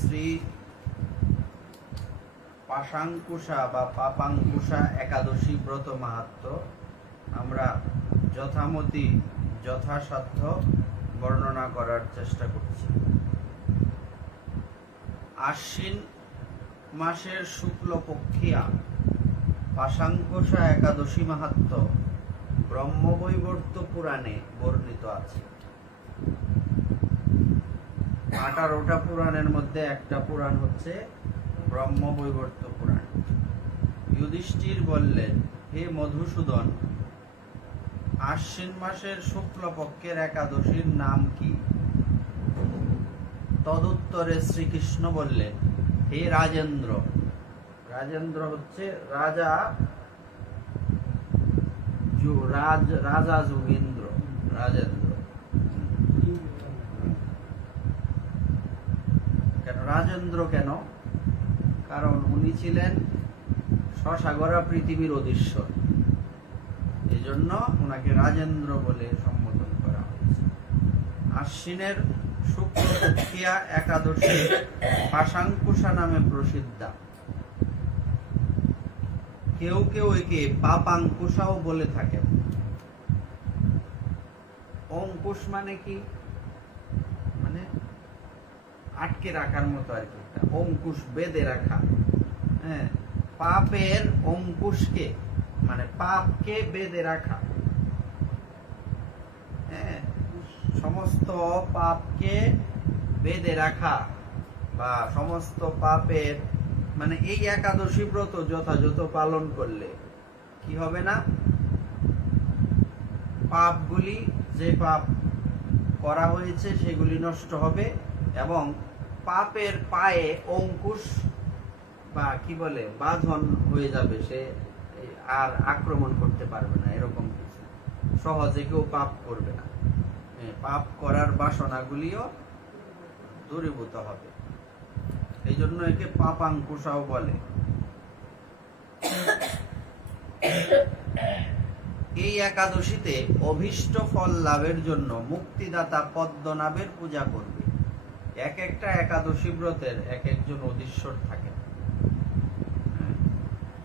শ্রী পাশাঙ্কুশা বা পাপাঙ্কুশা একাদশী ব্রত মাহাত্ম্য আমরা যথামতি যথাসাধ্য বর্ণনা করার চেষ্টা করছি। আশ্বিন মাসের শুক্লপক্ষিয়া পাশাঙ্কুশা একাদশী মাহাত্ম্য ব্রহ্মবৈবর্ত পুরাণে বর্ণিত আছে। 18টা পুরাণের মধ্যে একটা পুরাণ হচ্ছে ব্রহ্মবৈবর্ত পুরাণ। যুধিষ্ঠির বললেন, হে মধুসূদন, আশ্বিন মাসের শুক্লপক্ষের একাদশীর নাম কি? তদুত্তরে শ্রীকৃষ্ণ বললেন, হে রাজেন্দ্র। রাজেন্দ্র হচ্ছে রাজা, রাজা যোগীন্দ্র, রাজেন্দ্র। কেন রাজেন্দ্র কেন? কারণ উনি ছিলেন সসাগরা পৃথিবীর অধীশ্বর, এই জন্য ওনাকে রাজেন্দ্র বলে সম্বোধন করা হয়েছে। আশ্বিনের শুক্লপক্ষিয়া একাদশী পাশাঙ্কুশা নামে প্রসিদ্ধা। কেউ কেউ একে পাপাঙ্কুশাও বলে থাকেন। অঙ্কুশ মানে কি? মানে আটকে রাখার মতো আর কি, অঙ্কুশ বেঁধে রাখা। হ্যাঁ, পাপের অঙ্কুশকে মানে পাপকে বেঁধে রাখা। হ্যাঁ, সমস্ত পাপকে বেঁধে রাখা বা সমস্ত পাপের মানে এই একাদশী ব্রত যথাযথ পালন করলে কি হবে না, পাপগুলি যে পাপ করা হয়েছে সেগুলি নষ্ট হবে এবং পাপের পায়ে অঙ্কুশ বা কি বলে বাঁধন হয়ে যাবে, সে আর আক্রমণ করতে পারবে না। এরকম কিছু সহজে কেউ পাপ করবে না, পাপ করার বাসনাগুলিও দূরীভূত হবে। এই জন্য একে পাপাঙ্কুশাও বলে। এই একাদশীতে অভীষ্ট ফল লাভের জন্য মুক্তিদাতা পদ্মনাভের পূজা করবে। এক একটা একাদশী ব্রতের এক একজন অধীশ্বর থাকে।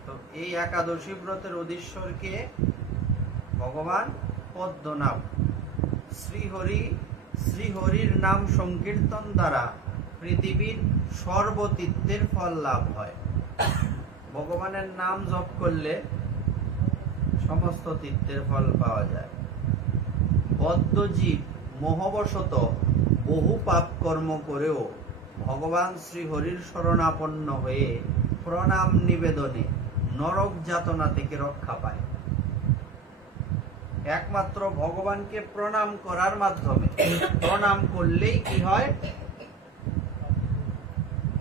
তো এই একাদশী ব্রতের অধীশ্বরকে ভগবান পদ্মনাভ। শ্রীহরির নাম সংকীর্তন দ্বারা পৃথিবীর সর্বতীর্থের ফল লাভ হয়। ভগবানের নাম জপ করলে সমস্ত তীর্থের ফল পাওয়া যায়। বদ্ধজীব মোহবশত বহু পাপ কর্ম করেও ভগবান শ্রীহরির শরণাপন্ন হয়ে প্রণাম নিবেদনে নরক যাতনা থেকে রক্ষা পায়। একমাত্র ভগবানকে প্রণাম করার মাধ্যমে, প্রণাম করলেই কি হয়,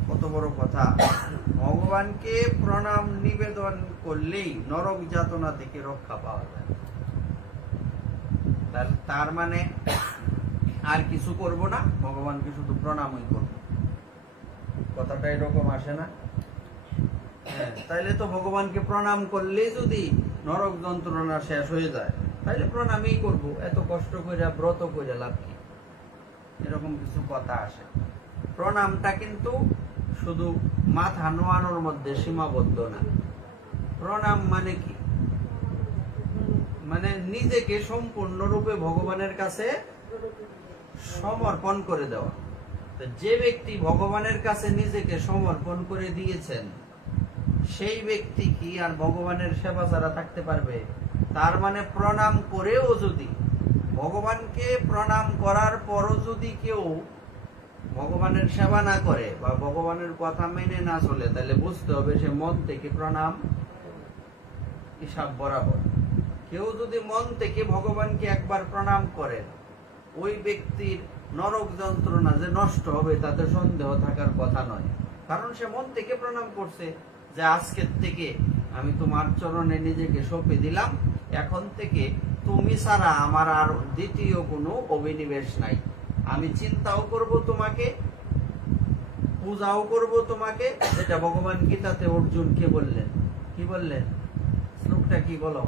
কত বড় কথা, ভগবানকে প্রণাম নিবেদন করলেই নরক যাতনা থেকে রক্ষা পাওয়া যায়। তার মানে আর কিছু করব না, ভগবানকে শুধু প্রণামই করব। কথাটা এরকম আসে না? হ্যাঁ, তাইলে তো ভগবানকে প্রণাম করলেই যদি নরক যন্ত্রণা শেষ হয়ে যায়, তাইলে প্রণামই করব, এত কষ্ট করে ব্রত করে লাভ কি? এরকম কিছু কথা আসে। প্রণামটা কিন্তু শুধু মাথা নোয়ানোর মধ্যে সীমাবদ্ধ না। প্রণাম মানে কি? মানে নিজেকে সম্পূর্ণরূপে ভগবানের কাছে সমর্পণ করে দেওয়া। যে ব্যক্তি ভগবানের কাছে নিজেকে সমর্পণ করে দিয়েছেন, সেই ব্যক্তি কি আর ভগবানের সেবা ছাড়া থাকতে পারবে? তার মানে প্রণাম করেও যদি, ভগবানকে প্রণাম করার পরও যদি কেউ ভগবানের সেবা না করে বা ভগবানের কথা মেনে না চলে, তাহলে বুঝতে হবে সে মন থেকে প্রণাম হিসাব বরাবর। কেউ যদি মন থেকে ভগবানকে একবার প্রণাম করেন, ওই ব্যক্তির নরক যন্ত্রণা যে নষ্ট হবে তাতে সন্দেহ থাকার কথা নয়। কারণ সে মন থেকে প্রণাম করছে যে আজকের থেকে আমি তোমার চরণে নিজেকে সঁপে দিলাম, এখন থেকে তুমি ছাড়া আমার আর দ্বিতীয় কোনো অভিনিবেশ নাই। আমি চিন্তাও করব তোমাকে, পূজাও করব তোমাকে। এটা ভগবান গীতাতে অর্জুনকে বললেন। কি বললেন? শ্লোকটা কি বলো?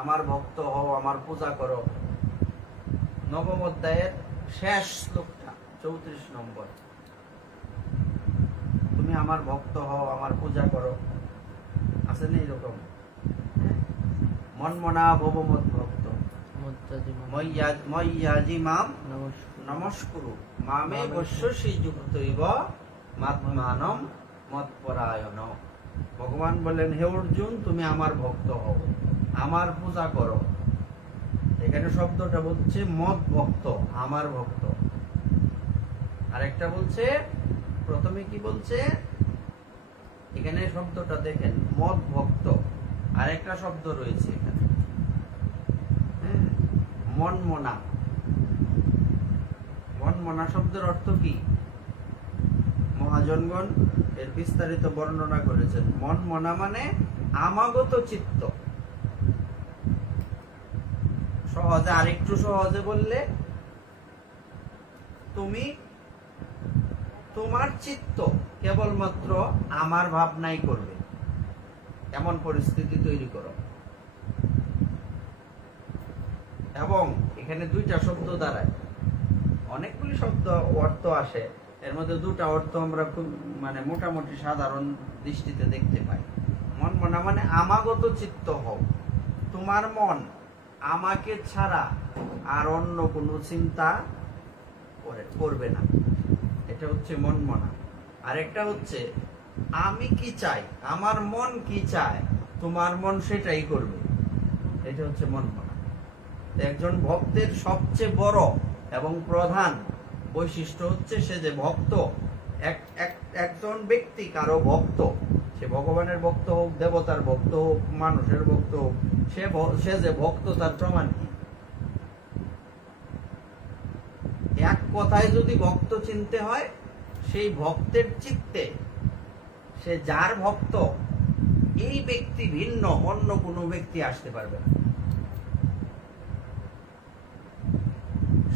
আমার ভক্ত হও, আমার পূজা করো। নবম অধ্যায়ের শেষ শ্লোকটা 34 নম্বর। তুমি আমার ভক্ত হও, আমার পূজা করো, আছে না এরকম? মনমনা ভবমত ভক্ত ময়্যাজি মাম নমস্কুরু মামে বশ্যসি যুক্তৈব মাত্মানম মৎপরায়ণ। ভগবান বলেন, হে অর্জুন, তুমি আমার ভক্ত হও, আমার পূজা করো। এখানে শব্দটা বলছে মত ভক্ত, আমার ভক্ত। আরেকটা বলছে, প্রথমে কি বলছে এখানে শব্দটা দেখেন, মত ভক্ত। আরেকটা শব্দ রয়েছে এখানে, মনমনা। মনমনা শব্দের অর্থ কি? মহাজনগণ এর বিস্তারিত বর্ণনা করেছেন। মনমনা মানে আমাগত চিত্ত। সহজে, আরেকটু সহজে বললে, তুমি তোমার চিত্ত কেবলমাত্র আমার ভাবনাই করবে, এমন পরিস্থিতি তৈরি করো। এবং এখানে দুইটা শব্দ দাঁড়ায়, অনেকগুলি শব্দ অর্থ আসে, এর মধ্যে দুটা অর্থ আমরা খুব মোটামুটি সাধারণ দৃষ্টিতে দেখতে পাই। মনমনা মানে আমাগত চিত্ত হও, তোমার মন আমাকে ছাড়া আর অন্য কোনো চিন্তা করবে না, এটা হচ্ছে মনমনা। আরেকটা হচ্ছে আমি কি চাই, আমার মন কি চায়, তোমার মন সেটাই করবে, এটা হচ্ছে মনমনা। একজন ভক্তের সবচেয়ে বড় এবং প্রধান বৈশিষ্ট্য হচ্ছে সে যে ভক্ত। একজন ব্যক্তি কারো ভক্ত, সে ভগবানের ভক্ত হোক, দেবতার ভক্ত হোক, মানুষের ভক্ত হোক, সে যে ভক্ত তার প্রমাণ কি? এক কথায় যদি ভক্ত চিনতে হয়, সেই ভক্তের চিত্তে সে যার ভক্ত, এই ব্যক্তি ভিন্ন অন্য কোনো ব্যক্তি আসতে পারবে না।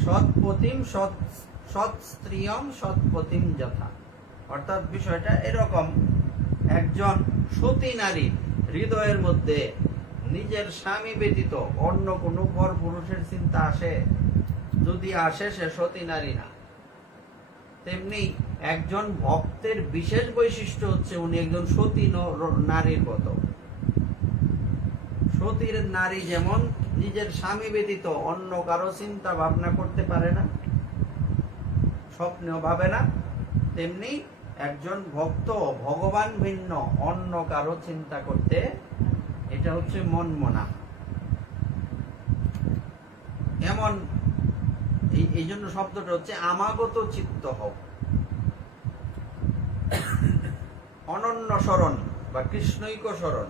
সৎপতিম সৎ স্ত্রিয়ম সৎপতিম যথা। অর্থাৎ বিষয়টা এরকম, একজন সতী নারীর হৃদয়ের মধ্যে নিজের স্বামী ব্যতীত অন্য কোনো পর পুরুষের চিন্তা আসে, যদি আসে সে সতী নারী না। তেমনি একজন ভক্তের বিশেষ বৈশিষ্ট্য হচ্ছে উনি একজন সতী নারীর মতো। সতীর নারী যেমন নিজের স্বামী ব্যতীত অন্য কারো চিন্তা ভাবনা করতে পারে না, স্বপ্নেও ভাবে না, তেমনি একজন ভক্ত ভগবান ভিন্ন অন্য কারো চিন্তা করতে, এটা হচ্ছে মনমনা। এমন এই জন্য শব্দটা হচ্ছে আমাগত চিত্ত হও। অনন্য শরণ বা কৃষ্ণৈক শরণ।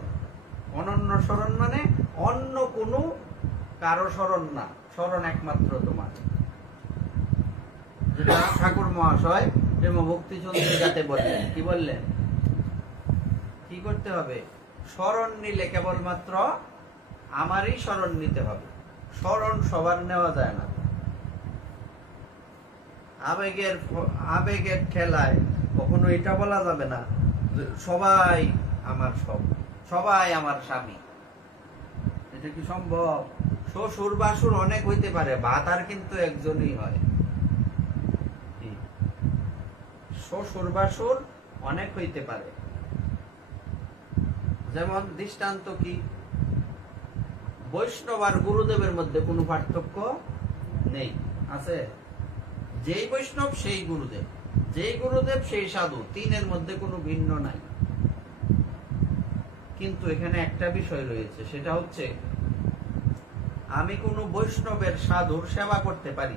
অনন্য শরণ মানে অন্য কোনো কারো শরণ না, শরণ একমাত্র তোমার। যেটা ঠাকুর মহাশয় প্রেম ভক্তি চন্দ্রিকাতে বললেন, কি বললেন? কি করতে হবে? শরণ নিলে কেবলমাত্র আমারই শরণ নিতে হবে, শরণ সবার নেওয়া যায় না। আবেগের ঠেলায় কখনো এটা বলা যাবে না সবাই আমার সবাই আমার স্বামী। এটা কি সম্ভব? শ্বশুর বাসুর অনেক হইতে পারে, ভাতার কিন্তু একজনই হয়। শ্বশুর বাসুর অনেক হইতে পারে। যেমন দৃষ্টান্ত কি, বৈষ্ণব আর গুরুদেবের মধ্যে কোনো পার্থক্য নেই, আছে? যেই বৈষ্ণব সেই গুরুদেব, যেই গুরুদেব সেই সাধু, তিনের মধ্যে কোনো ভিন্ন নাই। কিন্তু এখানে একটা বিষয় রয়েছে, সেটা হচ্ছে আমি কোনো বৈষ্ণবের সাধুর সেবা করতে পারি,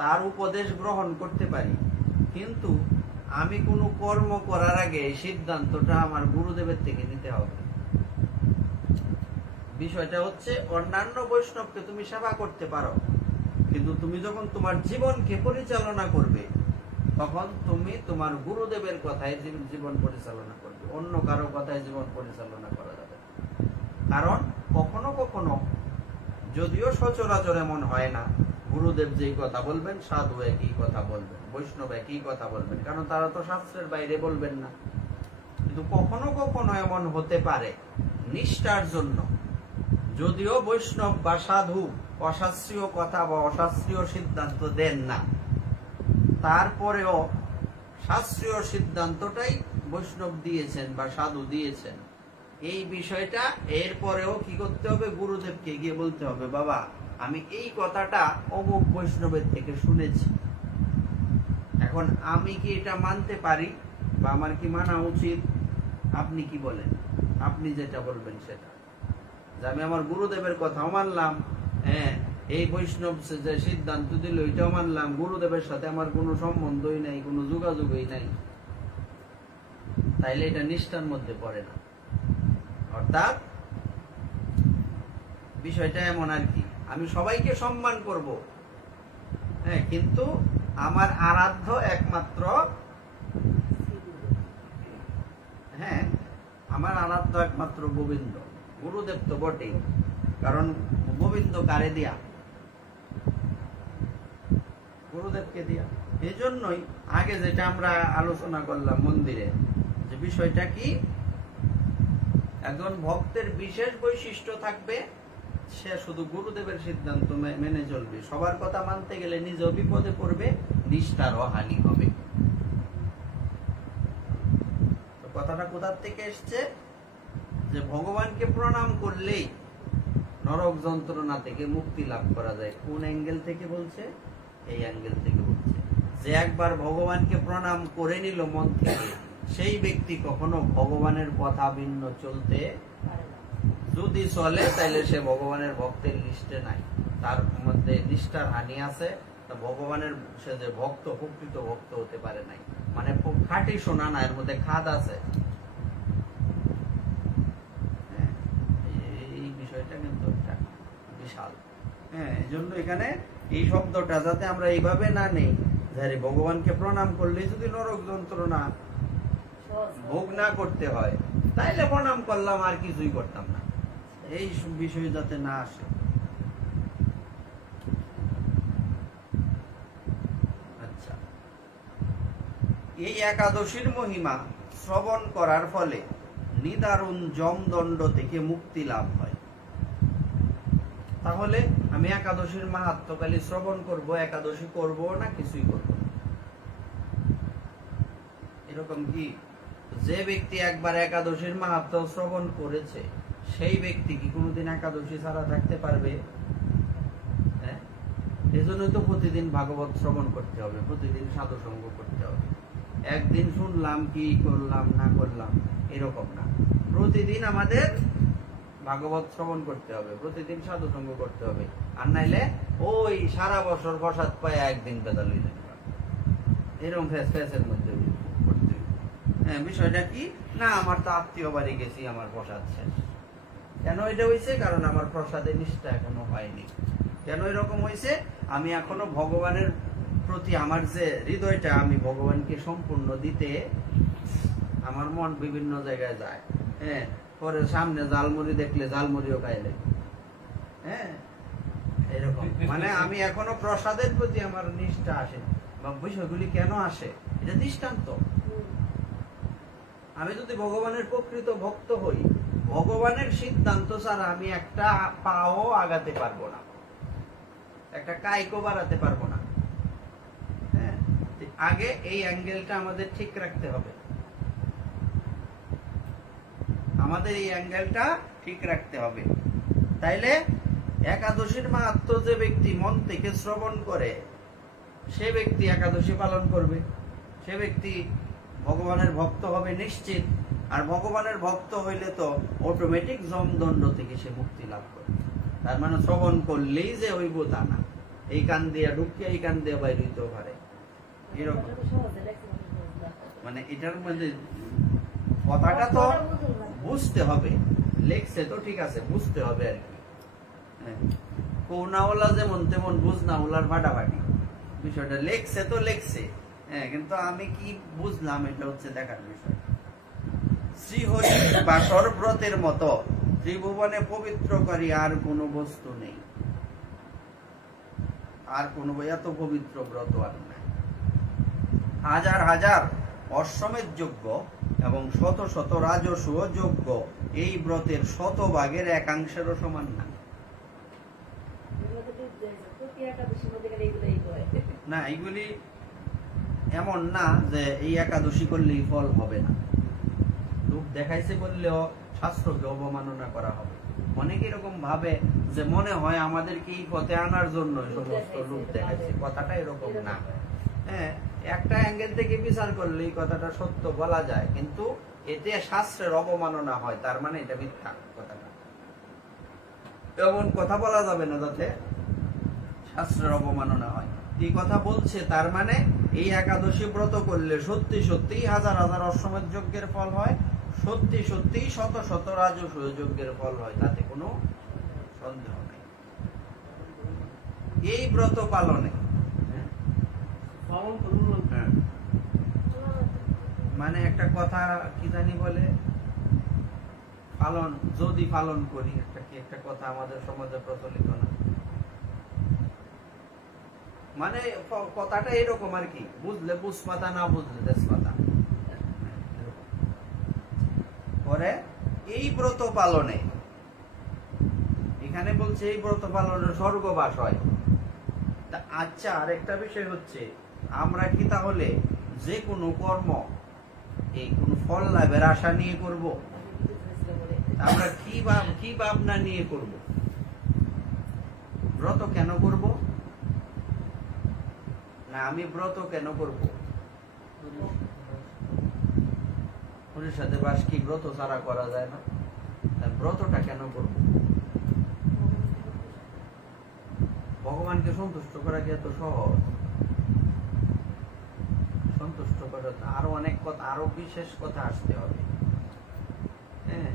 তার উপদেশ গ্রহণ করতে পারি, কিন্তু আমি কোনো কর্ম করার আগে এই সিদ্ধান্তটা আমার গুরুদেবের থেকে নিতে হবে। বিষয়টা হচ্ছে অন্যান্য বৈষ্ণবকে তুমি সেবা করতে পারো, কিন্তু তুমি যখন তোমার জীবনকে পরিচালনা করবে, তখন তুমি তোমার গুরুদেবের কথায় জীবন পরিচালনা করবে, অন্য কারো কথায় জীবন পরিচালনা করা যাবে। কারণ কখনো কখনো, যদিও সচরাচর এমন হয় না, গুরুদেব যেই কথা বলবেন সাধু একই কথা বলবেন, বৈষ্ণব একই কথা বলবেন, কারণ তারা তো শাস্ত্রের বাইরে বলবেন না। কিন্তু কখনো কখনো এমন হতে পারে, নিষ্ঠার জন্য যদিও বৈষ্ণব বা সাধু অশাস্ত্রীয় কথা বা অশাস্ত্রীয় সিদ্ধান্ত দেন না, তারপরেও শাস্ত্রীয় সিদ্ধান্তটাই বৈষ্ণব দিয়েছেন বা সাধু দিয়েছেন, এই বিষয়টা এরপরেও কি করতে হবে? গুরুদেবকে গিয়ে বলতে হবে, বাবা আমি এই কথাটা অমুক বৈষ্ণবের থেকে শুনেছি, এখন আমি কি এটা মানতে পারি বা আমার কি মানা উচিত? আপনি কি বলেন? আপনি যেটা বলবেন সেটা। যে আমি আমার গুরুদেবের কথাও মানলাম, হ্যাঁ এই বৈষ্ণব যে সিদ্ধান্ত দিল এটাও মানলাম, গুরুদেবের সাথে আমার কোনো সম্বন্ধই নাই, কোনো যোগাযোগই নাই, তাইলে এটা নিষ্ঠার মধ্যে পড়ে না। অর্থাৎ বিষয়টা এমন আর কি, আমি সবাইকে সম্মান করব, হ্যাঁ, কিন্তু আমার আরাধ্য একমাত্র, হ্যাঁ আমার আরাধ্য একমাত্র গোবিন্দ। গুরুদেব তো বটেই, কারণ গোবিন্দ কারে দিয়া? গুরুদেবকে দিয়া। এই জন্যই আগে যেটা আমরা আলোচনা করলাম মন্দিরে, যে বিষয়টা কি, একজন ভক্তের বিশেষ বৈশিষ্ট্য থাকবে, সে শুধু গুরুদেবের সিদ্ধান্ত মেনে চলবে, সবার কথা মানতে গেলে নিজেও বিপদে পড়বে, নিষ্ঠারও হানি হবে। তো কথাটা কোথার থেকে এসছে? যে ভগবানকে প্রণাম করলেই নরক যন্ত্রণা থেকে মুক্তি লাভ করা যায়। কোন অ্যাঙ্গেল থেকে বলছে? এই অ্যাঙ্গেল থেকে বলছে যে একবার ভগবানকে প্রণাম করে নিল মন থেকে, সেই ব্যক্তি কখনো ভগবানের কথা ভিন্ন চলতে যদি চলে, তাইলে সে ভগবানের ভক্তের লিস্টে নাই, তার মধ্যে নিষ্ঠার হানি আছে, তা ভগবানের সে যে ভক্ত, প্রকৃত ভক্ত হতে পারে নাই, মানে খাঁটি সোনা না, এর মধ্যে খাদ আছে। এই বিষয়টা কিন্তু একটা বিশাল, হ্যাঁ এই জন্য এখানে এই শব্দটা যাতে আমরা এইভাবে না নেই, যে ভগবানকে প্রণাম করলে যদি নরক যন্ত্রণা ভোগ না করতে হয়, তাইলে প্রণাম করলাম আর কিছুই করতাম না, এই বিষয় যাতে না আসে। আচ্ছা, এই একাদশীর মহিমা শ্রবণ করার ফলে নিদারুণ যমদণ্ড থেকে মুক্তি লাভ হয়। তাহলে আমি একাদশীর মাহাত্ম্যকালী শ্রবণ করব, একাদশী করব না কিছুই করব? এরকম কি? যে ব্যক্তি একবার একাদশীর মাহাত্ম্য শ্রবণ করেছে, সেই ব্যক্তি কি কোনোদিন একাদশী ছাড়া থাকতে পারবে? হ্যাঁ, এজন্যই তো প্রতিদিন ভাগবত শ্রবণ করতে হবে, প্রতিদিন সাধু সঙ্গ করতে হবে। একদিন শুনলাম কি করলাম না করলাম এরকম না, প্রতিদিন আমাদের ভাগবত শ্রবণ করতে হবে, প্রতিদিন সাধু সঙ্গ করতে হবে, আর নাইলে ওই সারা বছর প্রসাদ পায় একদিন বেদা লই যাবে, এরকম ফেসের মধ্যে করতে। হ্যাঁ, বিষয়টা কি না, আমার তো আত্মীয় বাড়ি গেছি, আমার প্রসাদ শেষ। কেন এটা হয়েছে? কারণ আমার প্রসাদে নিষ্ঠা এখনো হয়নি। কেন এরকম হয়েছে? আমি এখনো ভগবানের প্রতি আমার যে হৃদয়টা, আমি ভগবানকে সম্পূর্ণ দিতে আমার মন বিভিন্ন জায়গায় যায়। হ্যাঁ, পরে সামনে জালমুড়ি দেখলে জালমুড়িও খাইলে, হ্যাঁ এরকম, মানে আমি এখনো প্রসাদের প্রতি আমার নিষ্ঠা আসে। বা বিষয়গুলি কেন আসে, এটা দৃষ্টান্ত। আমি যদি ভগবানের প্রকৃত ভক্ত হই, ভগবানের সিদ্ধান্ত ছাড়া আমি একটা পাও আগাতে পারবো না, একটা কাইকো বাড়াতে পারবো না। হ্যাঁ, আগে এই অ্যাঙ্গেলটা আমাদের ঠিক রাখতে হবে, আমাদের এই অ্যাঙ্গেলটা ঠিক রাখতে হবে। তাইলে একাদশীর মাহাত্ম্য যে ব্যক্তি মন থেকে শ্রবণ করে, সে ব্যক্তি একাদশী পালন করবে, সে ব্যক্তি ভগবানের ভক্ত হবে নিশ্চিত। আর ভগবানের ভক্ত হইলে তো অটোমেটিক যমদণ্ড থেকে সে মুক্তি লাভ করবে। তার মানে শ্রবণ করলেই যে হইব তা না, এই কান দিয়া ঢুকিয়ে এই কান দিয়া বাইরে হইতেও পারে, এরকম। মানে এটার মধ্যে কথাটা তো বুঝতে হবে, লেখছে তো ঠিক আছে, বুঝতে হবে আর কি। কৌনাওয়ালা যেমন তেমন বুঝনাওয়ালার ফাটাফাটি, বিষয়টা লেখছে তো লেখছে, হ্যাঁ, কিন্তু আমি কি বুঝলাম এটা হচ্ছে দেখার বিষয়। শ্রীহরি বাসর ব্রতের মতো ত্রিভুবনে পবিত্রকারী আর কোন বস্তু নেই, আর কোন এত পবিত্র ব্রত আর নাই। হাজার হাজার অশ্বমেধ যজ্ঞ এবং শত শত রাজস্ব যজ্ঞ এই ব্রতের শতভাগের একাংশেরও সমান না। না, এইগুলি এমন না যে এই একাদশী করলেই ফল হবে না, লোক দেখাইছে বললেও শাস্ত্রকে অবমাননা করা হবে। অনেকে এরকম ভাবে যে মনে হয় আমাদেরকে এই পথে আনার জন্য সমস্ত লোক দেখাইছে, কথাটা এরকম না। হ্যাঁ, একটা অ্যাঙ্গেল থেকে বিচার করলে এই কথাটা সত্য বলা যায়, কিন্তু এতে শাস্ত্রের অবমাননা হয়, তার মানে এটা মিথ্যা কথাটা। এমন কথা বলা যাবে না যাতে শাস্ত্রের অবমাননা হয়। এই কথা বলছে তার মানে এই একাদশী ব্রত করলে সত্যি সত্যি হাজার হাজার অশ্বমেধ যজ্ঞের ফল হয়, সত্যি সত্যি শত শত রাজসূয় যজ্ঞের ফল হয়, তাতে কোনো সন্দেহ নেই। এই ব্রত পালনে মানে একটা কথা কি জানি বলে, পালন যদি পালন করি, একটা কথা আমাদের সমাজে প্রচলিত না, মানে কথাটা এরকম আর কি, বুঝলে বুঝপাতা, না বুঝলে তেজপাতা। পরে এই ব্রত পালনে, এখানে বলছে এই ব্রত পালনে স্বর্গবাস হয়। আচ্ছা, আরেকটা বিষয় হচ্ছে, আমরা কি তাহলে যে কোনো কর্ম এই কোন ফল লাভের আশা নিয়ে করব? আমরা কি ভাবনা নিয়ে করব? ব্রত কেন করব? না, আমি ব্রত কেন করব? হরির সাথে বাস কি ব্রত ছাড়া করা যায় না? ব্রতটা কেন করব? ভগবানকে সন্তুষ্ট করা কি এত সহজ? সন্তুষ্ট করা আরো অনেক কথা, আরো বিশেষ কথা আসতে হবে। হ্যাঁ,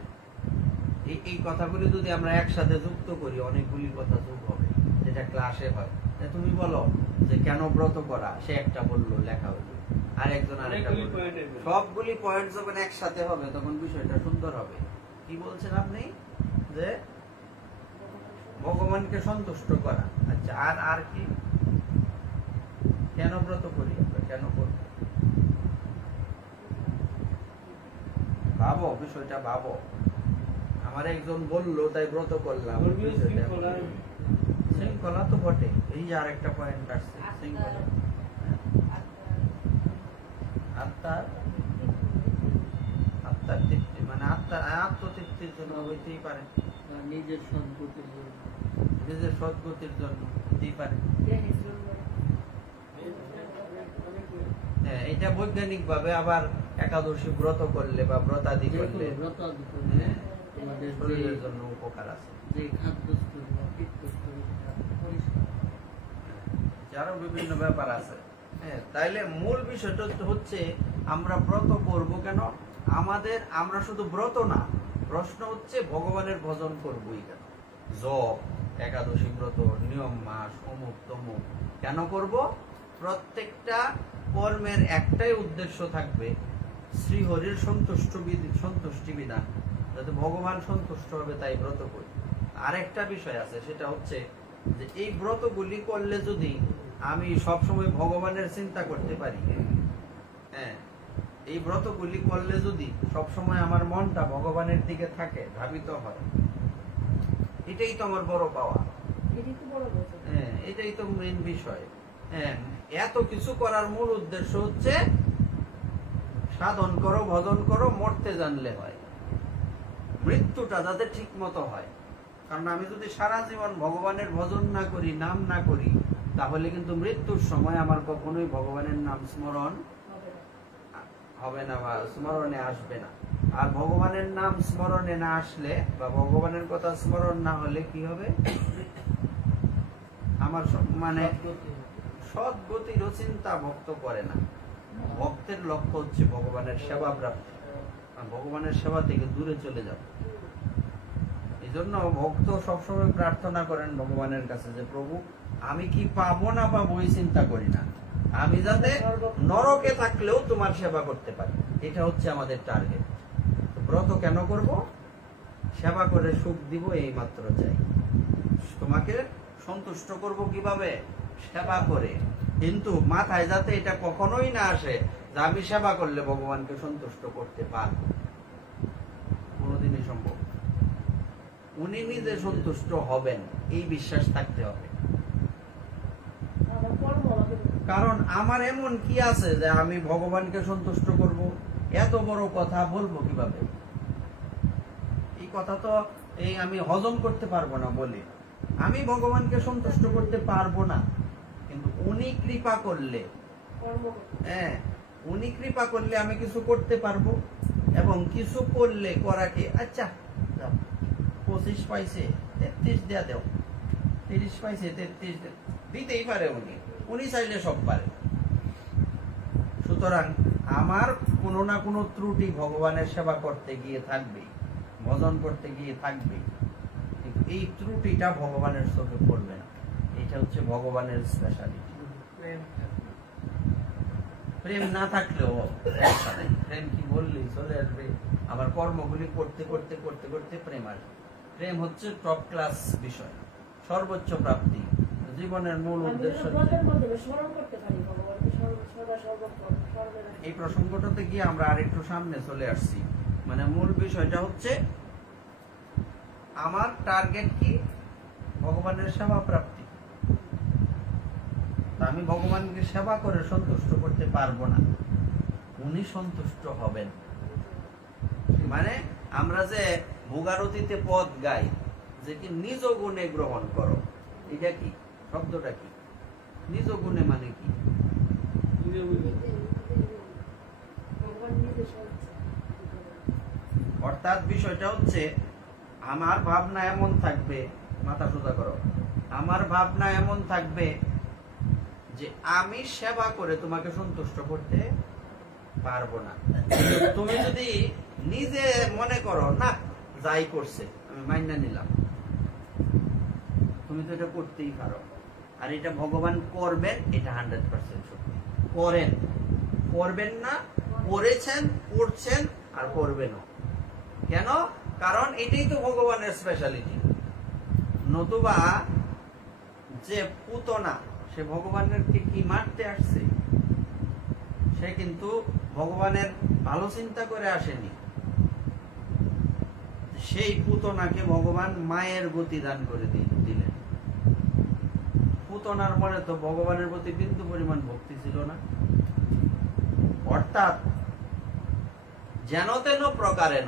এই কথাগুলি যদি আমরা একসাথে যুক্ত করি, অনেকগুলি কথা যোগ হবে, যেটা ক্লাসে হয়। তুমি বলো যে কেন ব্রত করা, সে একটা বললো, লেখা হলো, আর একজন আরেকটা বললো, সবগুলি পয়েন্ট যখন একসাথে হবে তখন বিষয়টা সুন্দর হবে। কি বলছেন আপনি? যে ভগবানকে সন্তুষ্ট করা। আচ্ছা, আর কি? কেন ব্রত করি আমরা, কেন করব? ভাবো, বিষয়টা ভাবো। আমার একজন বললো তাই ব্রত করলাম, শৃঙ্খলা তো বটে। এই যে আরেকটা পয়েন্ট আসছে, শৃঙ্খলা, আত্মার তৃপ্তি, মানে আত্মতৃপ্তির জন্য হইতেই পারে, নিজের সদ্গতির জন্য হইতেই পারে। হ্যাঁ, এটা বৈজ্ঞানিক ভাবে আবার একাদশী ব্রত করলে বা ব্রতাদি করলে শরীরের জন্য উপকার আছে, আরো বিভিন্ন ব্যাপার আছে। হ্যাঁ, তাইলে মূল বিষয়টা হচ্ছে আমরা ব্রত করব কেন? আমরা শুধু ব্রত না, প্রশ্ন হচ্ছে ভগবানের ভজন করবই কেন? জপ, একাদশী ব্রত, নিয়ম মাস, অমুক তমুক কেন করব? প্রত্যেকটা কর্মের একটাই উদ্দেশ্য থাকবে, শ্রীহরির সন্তুষ্টি বিধান, যাতে ভগবান সন্তুষ্ট হবে, তাই ব্রত করি। আরেকটা বিষয় আছে, সেটা হচ্ছে যে এই ব্রতগুলি করলে যদি আমি সবসময় ভগবানের চিন্তা করতে পারি, হ্যাঁ, এই ব্রতগুলি করলে যদি সবসময় আমার মনটা ভগবানের দিকে থাকে, ধাবিত হয়, এটাই তো আমার বড় পাওয়া। হ্যাঁ, এটাই তো মেইন বিষয়। হ্যাঁ, এত কিছু করার মূল উদ্দেশ্য হচ্ছে সাধন করো, ভজন করো, মরতে জানলে হয়, মৃত্যুটা যাতে ঠিক মতো হয়। কারণ আমি যদি সারা জীবন ভগবানের ভজন না করি, নাম না করি, তাহলে কিন্তু মৃত্যুর সময় আমার কখনোই ভগবানের নাম স্মরণ হবে না বা স্মরণে আসবে না। আর ভগবানের নাম স্মরণে না আসলে বা ভগবানের কথা স্মরণ না হলে কি হবে? আমার মানে সদ্গতিরও চিন্তা ভক্ত করে না। ভক্তের লক্ষ্য হচ্ছে ভগবানের সেবা প্রাপ্তি, ভগবানের সেবা থেকে দূরে চলে যাবে। এই জন্য ভক্ত সবসময় প্রার্থনা করেন ভগবানের কাছে যে প্রভু, আমি কি পাবো না পাবো এই চিন্তা করি না, আমি যাতে নরকে থাকলেও তোমার সেবা করতে পারি, এটা হচ্ছে আমাদের টার্গেট। ব্রত কেন করব? সেবা করে সুখ দিব, এই মাত্র চাই। তোমাকে সন্তুষ্ট করব কিভাবে? সেবা করে। কিন্তু মাথায় যাতে এটা কখনোই না আসে যে আমি সেবা করলে ভগবানকে সন্তুষ্ট করতে পারব, কোনোদিনই সম্ভব। উনি নিজে সন্তুষ্ট হবেন, এই বিশ্বাস থাকতে হবে। কারণ আমার এমন কি আছে যে আমি ভগবানকে সন্তুষ্ট করব? এত বড় কথা বলবো কিভাবে? এই কথা তো আমি হজম করতে পারবো না বলে আমি ভগবানকে সন্তুষ্ট করতে পারবো না। কিন্তু উনি কৃপা করলে, হ্যাঁ, উনি কৃপা করলে আমি কিছু করতে পারবো, এবং কিছু করলে করাকে আচ্ছা 25 পাইছে 33 দেয়া দেও, 30 পাইছে 33 দিতেই পারে। উনি চাইলে সব পারে। সুতরাং আমার কোনো না কোনো ত্রুটি ভগবানের সেবা করতে গিয়ে থাকবে, ভজন করতে গিয়ে থাকবে, কিন্তু এই ত্রুটিটা ভগবানের চোখে পড়বে না। এটা হচ্ছে ভগবানের স্পেশালিটি। প্রেম না থাকলেও প্রেম কি বললি চলে আসবে। আবার কর্মগুলি করতে করতে করতে করতে প্রেম আসবে। প্রেম হচ্ছে টপ ক্লাস বিষয়, সর্বোচ্চ প্রাপ্তি, জীবনের মূল উদ্দেশ্য। এই প্রসঙ্গটাতে গিয়ে আমরা আরেকটু সামনে চলে আসছি। মানে মূল বিষয়টা হচ্ছে আমার টার্গেট কি? ভগবানের সেবা প্রাপ্তি। আমি ভগবানকে সেবা করে সন্তুষ্ট করতে পারবো না, উনি সন্তুষ্ট হবেন। মানে আমরা যে ভোগারতিতে পদ গাই যে কি নিজ গুণে গ্রহণ করো, এটা কি শব্দটা কি? নিজ গুণে মানে কি? অর্থাৎ বিষয়টা হচ্ছে আমার ভাবনা এমন থাকবে, মাথা সোজা করো, আমার ভাবনা এমন থাকবে যে আমি সেবা করে তোমাকে সন্তুষ্ট করতে পারবো না। তুমি যদি নিজে মনে করো না যাই করছে আমি মাইনা নিলাম, তুমি তো এটা করতেই পারো। আর এটা ভগবান করবেন, এটা 100% সত্যি। করেন, করবেন না, করেছেন, করছেন আর করবেনও। কেন? কারণ এটাই তো ভগবানের স্পেশালিটি। নতুবা যে পুতনা, সে ভগবানের কি মারতে আসছে? সে কিন্তু ভগবানের ভালো চিন্তা করে আসেনি। সেই পুতনাকে ভগবান মায়ের গতি দান করে দিলেন। পুতনার মনে তো ভগবানের প্রতি বিন্দু পরিমাণ ভক্তি ছিল না। অর্থাৎ যেন তেন প্রকারে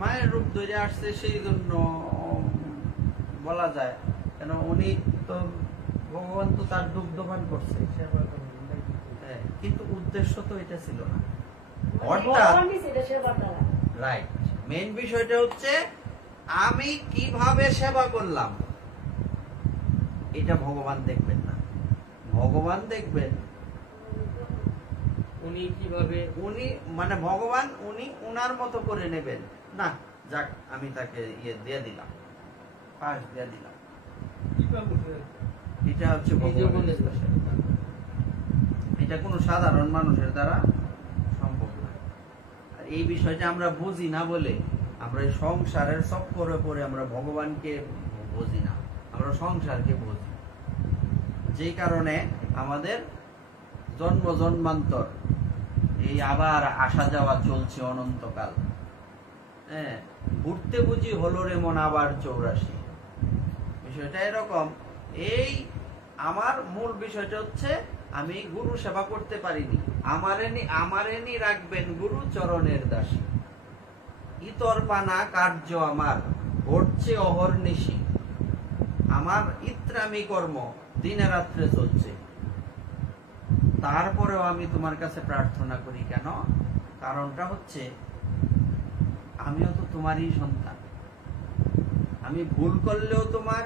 মায়ের রূপ ধরে আসছে, সেই জন্য বলা যায়। কেন উনি তো ভগবান তো তার দুগ্ধপান করছে, কিন্তু উদ্দেশ্য তো এটা ছিল না। রাইট, মেইন বিষয়টা হচ্ছে আমি কিভাবে সেবা করলাম, এটা ভগবান দেখবেন না। ভগবান দেখবেন উনি কিভাবে, উনি মানে ভগবান উনি উনার মতো করে নেবেন না। যাক আমি তাকে ইয়ে দিয়ে দিলাম, পাশ দিয়ে দিলাম, এটা হচ্ছে ভগবানের। এটা কোনো সাধারণ মানুষের দ্বারা সম্ভব না। আর এই বিষয়টা আমরা বুঝি না বলে আমরা সংসারের চক্করে পড়ে আমরা ভগবানকে বুঝি না, আমরা সংসারকে বুঝি। যেই কারণে আমাদের জন্ম জন্মান্তর এই আবার আসা যাওয়া চলছে অনন্তকাল। হ্যাঁ, ঘুরতে বুঝি হলো রে মন আবার 84। বিষয়টা এরকম। এই আমার মূল বিষয়টা হচ্ছে আমি গুরু সেবা করতে পারিনি, আমারেনি রাখবেন গুরু চরণের দাসী। ইতর পানা কার্য আমার ঘটছে অহর্নিশি, আমার ইত্রামি কর্ম দিনে রাত্রে চলছে। তারপরেও আমি তোমার কাছে প্রার্থনা করি। কেন? কারণটা হচ্ছে আমিও তো তোমারই সন্তান। আমি ভুল করলেও তোমার,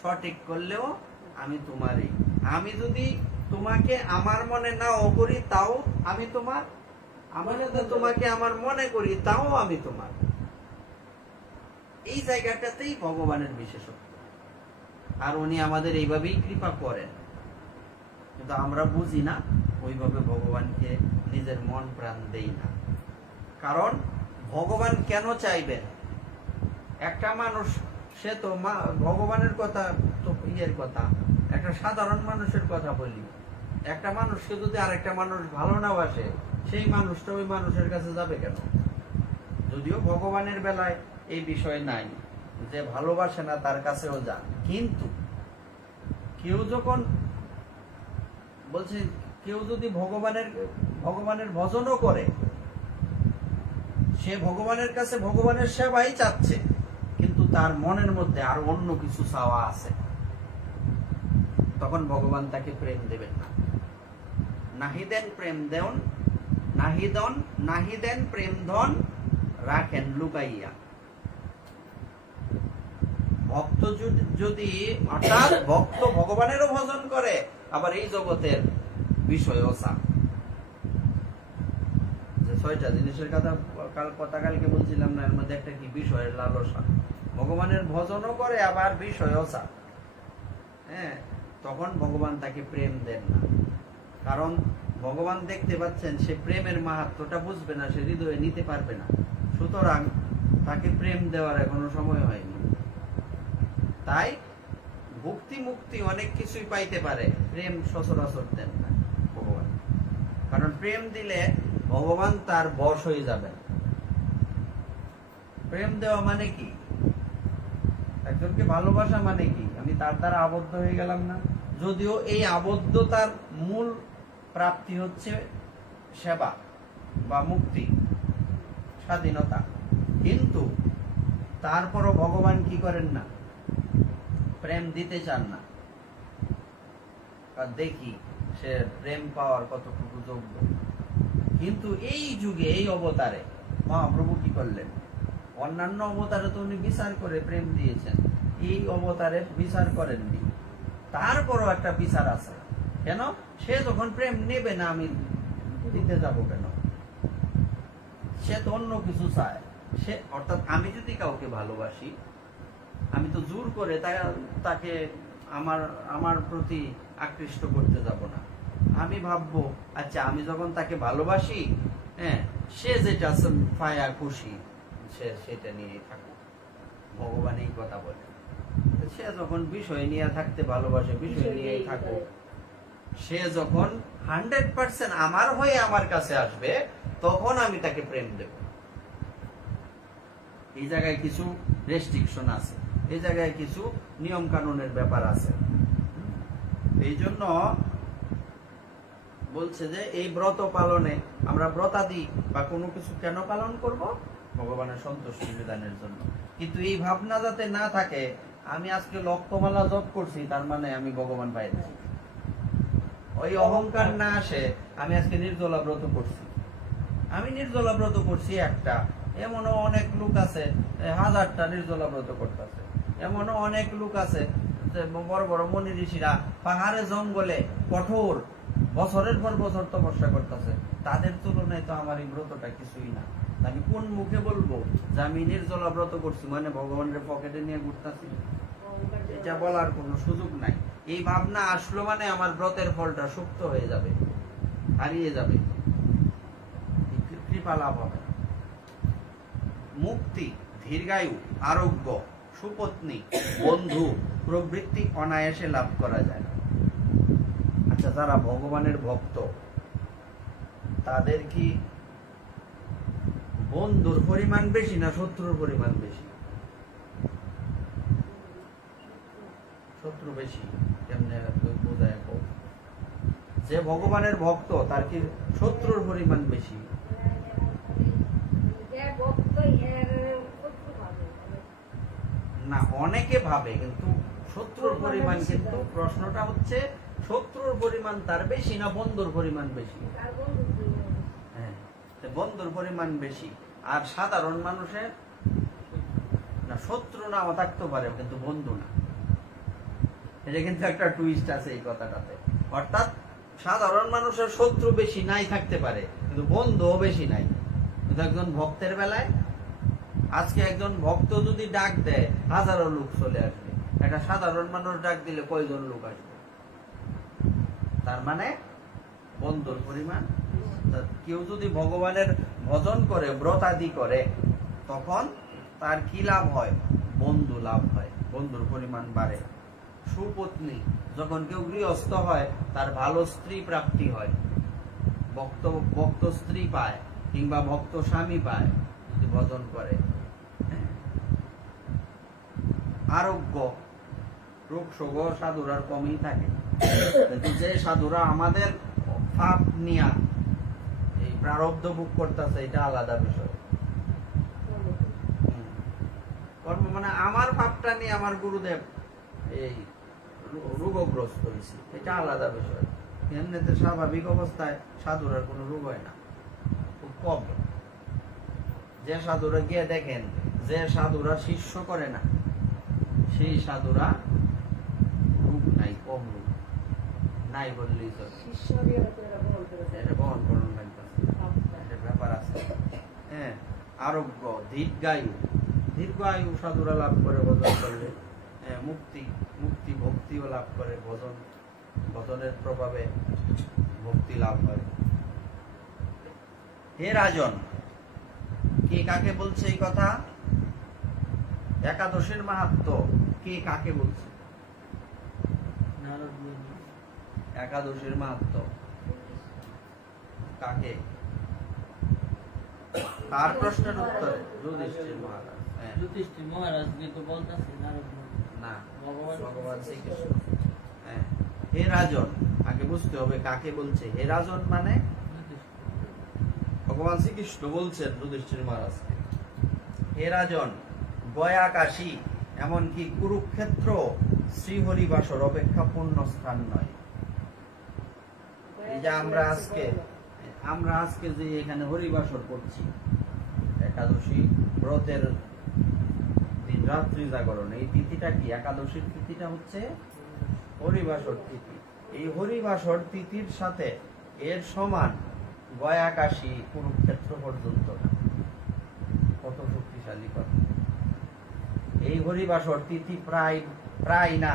সঠিক করলেও আমি তোমারই। আমি যদি তোমাকে আমার মনে নাও করি তাও আমি তোমার, আমি যদি তোমাকে আমার মনে করি তাও আমি তোমার। এই জায়গাটাতেই ভগবানের বিশেষত্ব। আর উনি আমাদের এইভাবেই কৃপা করেন, কিন্তু আমরা বুঝি না, ওইভাবে ভগবানকে নিজের মন প্রাণ দেই না। কারণ ভগবান কেন চাইবেন? একটা মানুষ, সে তো ভগবানের কথা তো ইয়ের কথা, একটা সাধারণ মানুষের কথা বলি। একটা মানুষকে যদি আরেকটা মানুষ ভালো না বাসে, সেই মানুষটা ওই মানুষের কাছে যাবে কেন? যদিও ভগবানের বেলায় এই বিষয় নাই যে ভালোবাসে না তার কাছেও যান, কিন্তু কেউ যখন বলছে, কেউ যদি ভগবানের ভজনও করে, সে ভগবানের কাছে ভগবানের সেবাই চাচ্ছে, কিন্তু তার মনের মধ্যে আর অন্য কিছু চাওয়া আছে, তখন ভগবান তাকে প্রেম দেবেন না। নাহিদেন প্রেম দেন, নাহিদেন প্রেম ধন, রাখেন লুকাইয়া। ভক্ত যদি, অর্থাৎ ভক্ত ভগবানেরও ভজন করে, আবার এই জগতের বিষয়ও চায়। যে 6টা জিনিসের কথা কালকে বলছিলাম না, এর মধ্যে একটা কি বিষয়ের লালসা। ভগবানের ভজনও করে, আবার বিষয়ও চায়। হ্যাঁ, তখন ভগবান তাকে প্রেম দেন না। কারণ ভগবান দেখতে পাচ্ছেন সে প্রেমের মাহাত্ম্যটা বুঝবে না, সে হৃদয়ে নিতে পারবে না, সুতরাং তাকে প্রেম দেওয়ার এখনো সময় হয়নি। তাই ভক্তি মুক্তি অনেক কিছুই পাইতে পারে, প্রেম সচরাচর দেন না ভগবান। কারণ প্রেম দিলে ভগবান তার বশ হয়ে যাবেন। প্রেম দেওয়া মানে কি? একজনকে ভালোবাসা মানে কি? আমি তার দ্বারা আবদ্ধ হয়ে গেলাম না? যদিও এই আবদ্ধতার মূল প্রাপ্তি হচ্ছে সেবা বা মুক্তি, স্বাধীনতা, কিন্তু তারপরও ভগবান কি করেন না? প্রেম দিতে চান না। দেখি সে প্রেম পাওয়ার কতটুকু যোগ্য। কিন্তু এই যুগে, এই অবতারে মহাপ্রভু কি করলেন? অন্যান্য অবতারে তো উনি বিচার করে প্রেম দিয়েছেন, এই অবতারে বিচার করেননি। তারপরও একটা বিচার আছে। কেন? সে যখন প্রেম নেবে না, আমি দিতে যাব কেন? সে তো অন্য কিছু চায়। সে, অর্থাৎ আমি যদি কাউকে ভালোবাসি, আমি তো জোর করে তাকে আমার প্রতি আকৃষ্ট করতে যাব না। আমি ভাববো, আচ্ছা আমি যখন তাকে ভালোবাসি, হ্যাঁ, সে যেটা পায়া খুশি, সে সেটা নিয়েই থাকুক। ভগবান এই কথা বলে, সে যখন বিষয় নিয়ে থাকতে ভালোবাসে, বিষয় নিয়েই থাকুক। সে যখন 100% আমার হয়ে আমার কাছে আসবে, তখন আমি তাকে প্রেম দেব। এই জায়গায় কিছু রেস্ট্রিকশন আছে, এই জায়গায় কিছু নিয়ম কানুনের ব্যাপার আছে। এই জন্য বলছে যে এই ব্রত পালনে আমরা ব্রতাদি বা কোনো কিছু কেন পালন করব? ভগবানের সন্তুষ্টি বিধানের জন্য। কিন্তু এই ভাবনা যাতে না থাকে, আমি আজকে লক্ষমালা জপ করছি, তার মানে আমি ভগবান পাইছি। ওই অহংকার না আসে, আমি আজকে নির্জলা ব্রত করছি, আমি নির্জলা ব্রত করছি একটা, এমনও অনেক লোক আছে 1000টা নির্জলা ব্রত করতেছে। এমনও অনেক লোক আছে বড় বড় মুনি ঋষিরা পাহাড়ে জঙ্গলে কঠোর বছরের পর বছর তপস্যা করতেছে। তাদের তুলনায় তো আমার এই ব্রতটা কিছুই না। আমি কোন মুখে বলবো যে আমি নির্জলা ব্রত করছি, মানে ভগবানের পকেটে নিয়ে ঘুরতেছি? এটা বলার কোনো সুযোগ নাই। এই ভাবনা আসলো মানে আমার ব্রতের ফলটা সুপ্ত হয়ে যাবে, হারিয়ে যাবে, কৃপা লাভ হবে। মুক্তি, দীর্ঘায়ু, আরোগ্য, সুপত্নী, বন্ধু প্রবৃত্তি অনায়াসে লাভ করা যায়। আচ্ছা, যারা ভগবানের ভক্ত, তাদের কি বন্ধুর পরিমাণ বেশি না শত্রুর পরিমাণ বেশি? শত্রু বেশি। কেমনে বোঝায়? যে ভগবানের ভক্ত, তার কি শত্রুর পরিমাণ বেশি? না, অনেকে ভাবে, কিন্তু শত্রুর পরিমাণ, কিন্তু প্রশ্নটা হচ্ছে শত্রুর পরিমাণ তার বেশি না বন্ধুর পরিমাণ বেশি? হ্যাঁ, বন্ধুর পরিমাণ বেশি। আর সাধারণ মানুষের না, শত্রু নাও থাকতে পারে কিন্তু বন্ধু না। এটা কিন্তু একটা টুইস্ট আছে এই কথাটাতে। অর্থাৎ সাধারণ মানুষের শত্রু বেশি নাই থাকতে পারে, কিন্তু বন্ধুও বেশি নাই। কিন্তু একজন ভক্তের বেলায়, আজকে একজন ভক্ত যদি ডাক দেয়, হাজারো লোক চলে আসবে। একটা সাধারণ মানুষ ডাক দিলে কয়জন লোক আসবে? তার মানে বন্ধুর পরিমাণ। কেউ যদি ভগবানের ভজন করে, ব্রতাদি করে, তখন তার কি লাভ হয়? বন্ধু লাভ হয়, বন্ধুর পরিমাণ বাড়ে। সুপত্নী, যখন কেউ গৃহস্থ হয়, তার ভালো স্ত্রী প্রাপ্তি হয়, ভক্ত স্ত্রী পায়, কিংবা ভক্ত স্বামী পায় যদি ভজন করে। আরোগ্য, রোগ শোক সাধুরা কমই থাকে, কিন্তু যে সাধুরা আমাদের পাপ নিয়া এই প্রারব্ধ ভোগ করতেছে এটা আলাদা বিষয়। কর্ম মানে আমার পাপটা নিয়ে আমার গুরুদেব এই রোগগ্রস্ত হয়েছে, এটা আলাদা বিষয়। এমনিতে স্বাভাবিক অবস্থায় সাধুরার কোনো রোগ হয় না, খুব কম। যে সাধুরা গিয়ে দেখেন, যে সাধুরা শিষ্য করে না সেই সাধুরা রোগ নাই, কম রোগ নাই বললেই চলে। এটা বহন করুন ব্যাপার আছে। হ্যাঁ, আরোগ্য, দীর্ঘ আয়ু সাধুরা লাভ করে ভজন করলে, মুক্তি ভক্তিও লাভ করে, ভজনের প্রভাবে ভক্তি লাভ হয়। হে রাজন, কে কাকে বলছে এই কথা? একাদশীর মাহাত্ম্য কে কাকে বলছে? একাদশীর মাহাত্ম্য কাকে? তার প্রশ্নের উত্তরে যুধিষ্ঠির মহারাজ। যুধিষ্ঠির মহারাজ কিন্তু বলতেছে না, ভগবান শ্রীকৃষ্ণ। হ্যাঁ, হে রাজন, আগে বুঝতে হবে কাকে বলছে। হে রাজন মানে ভগবান শ্রীকৃষ্ণ বলছেন যুধিষ্ঠির মহারাজকে, হে রাজন, গয়া কাশী এমনকি কুরুক্ষেত্র শ্রীহরিবাসর অপেক্ষা পূর্ণ স্থান নয়। এই যে আমরা আজকে যে এখানে হরিবাসর করছি, একাদশী ব্রতের দিন রাত্রি জাগরণ, এই তিথিটা কি? একাদশীর তিথিটা হচ্ছে হরিবাসর তিথি। এই হরিবাসর তিথির সাথে এর সমান গয়া কাশী কুরুক্ষেত্র পর্যন্ত না। কত শক্তিশালী কথা! এই হরিবাসর তিথি প্রায় না,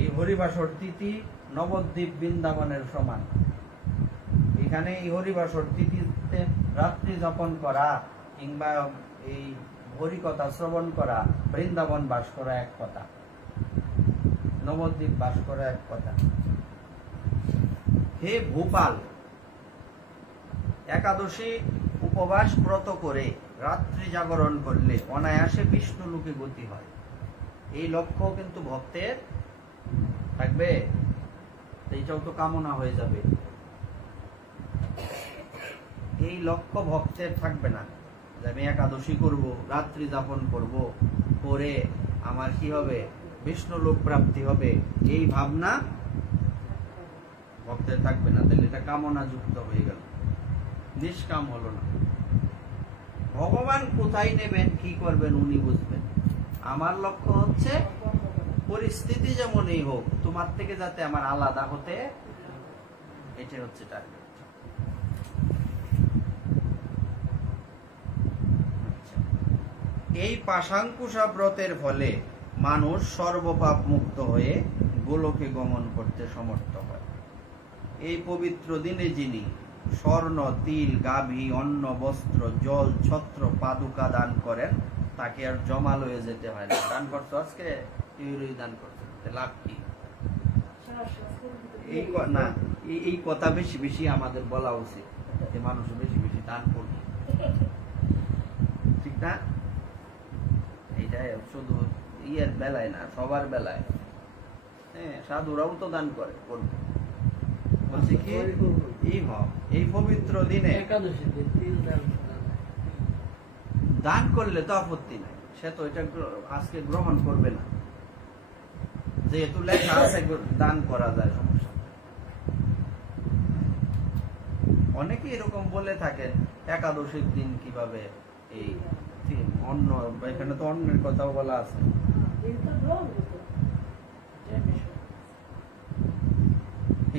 এই হরিবাসর তিথি নবদ্বীপ বৃন্দাবনের সমান। এখানে এই হরিবাসর তিথিতে রাত্রি যাপন করা কিংবা এই হরিকথা শ্রবণ করা, বৃন্দাবন বাস করা এক কথা, নবদ্বীপ বাস করা এক কথা। হে ভূপাল, একাদশী উপবাস ব্রত করে রাত্রি জাগরণ করলে অনায়াসে বিষ্ণু লোকে গতি হয়। এই লক্ষ্য কিন্তু ভক্তের থাকবে, এইটাও তো কামনা হয়ে যাবে। এই লক্ষ্য ভক্তের থাকবে না যে আমি একাদশী করব, রাত্রি যাপন করব, করে আমার কি হবে, বিষ্ণু লোক প্রাপ্তি হবে, এই ভাবনা ভক্তের থাকবে না। তাহলে এটা কামনা যুক্ত হয়ে গেল, নিষ্কাম হলো না। ভগবান কোথায় নেবেন, কি করবেন উনি বুঝবেন। আমার লক্ষ্য হচ্ছে পরিস্থিতি যেমনই হোক তোমার থেকে যাতে আমার আলাদা হতে, এটা হচ্ছে টার্গেট। এই পাশাঙ্কুশা ব্রতের ফলে মানুষ সর্বপাপ মুক্ত হয়ে গোলকে গমন করতে সমর্থ হয়। এই পবিত্র দিনে যিনি স্বর্ণ, তিল, গাভী, অন্ন, বস্ত্র, জল, ছত্র, পাদুকা দান করেন তাকে আর জমা লয়ে যেতে হয় না। দান করছো আজকে, দান করছো, লাভ কি? এই কথা বেশি বেশি আমাদের বলা উচিত, যে মানুষ বেশি বেশি দান করবে, ঠিক না? এটা শুধু ইয়ের বেলায় না, সবার বেলায়। হ্যাঁ, সাধুরাও তো দান করে, করবে। বলছি কি, এই পবিত্র দিনে দান করলে তো আপত্তি নাই, সে তো এটা আজকে গ্রহণ করবে না, যেহেতু লেখা আছে দান করা যায়, সমস্যা। অনেকে এরকম বলে থাকেন একাদশীর দিন কিভাবে এই অন্ন, এখানে তো অন্নের কথাও বলা আছে।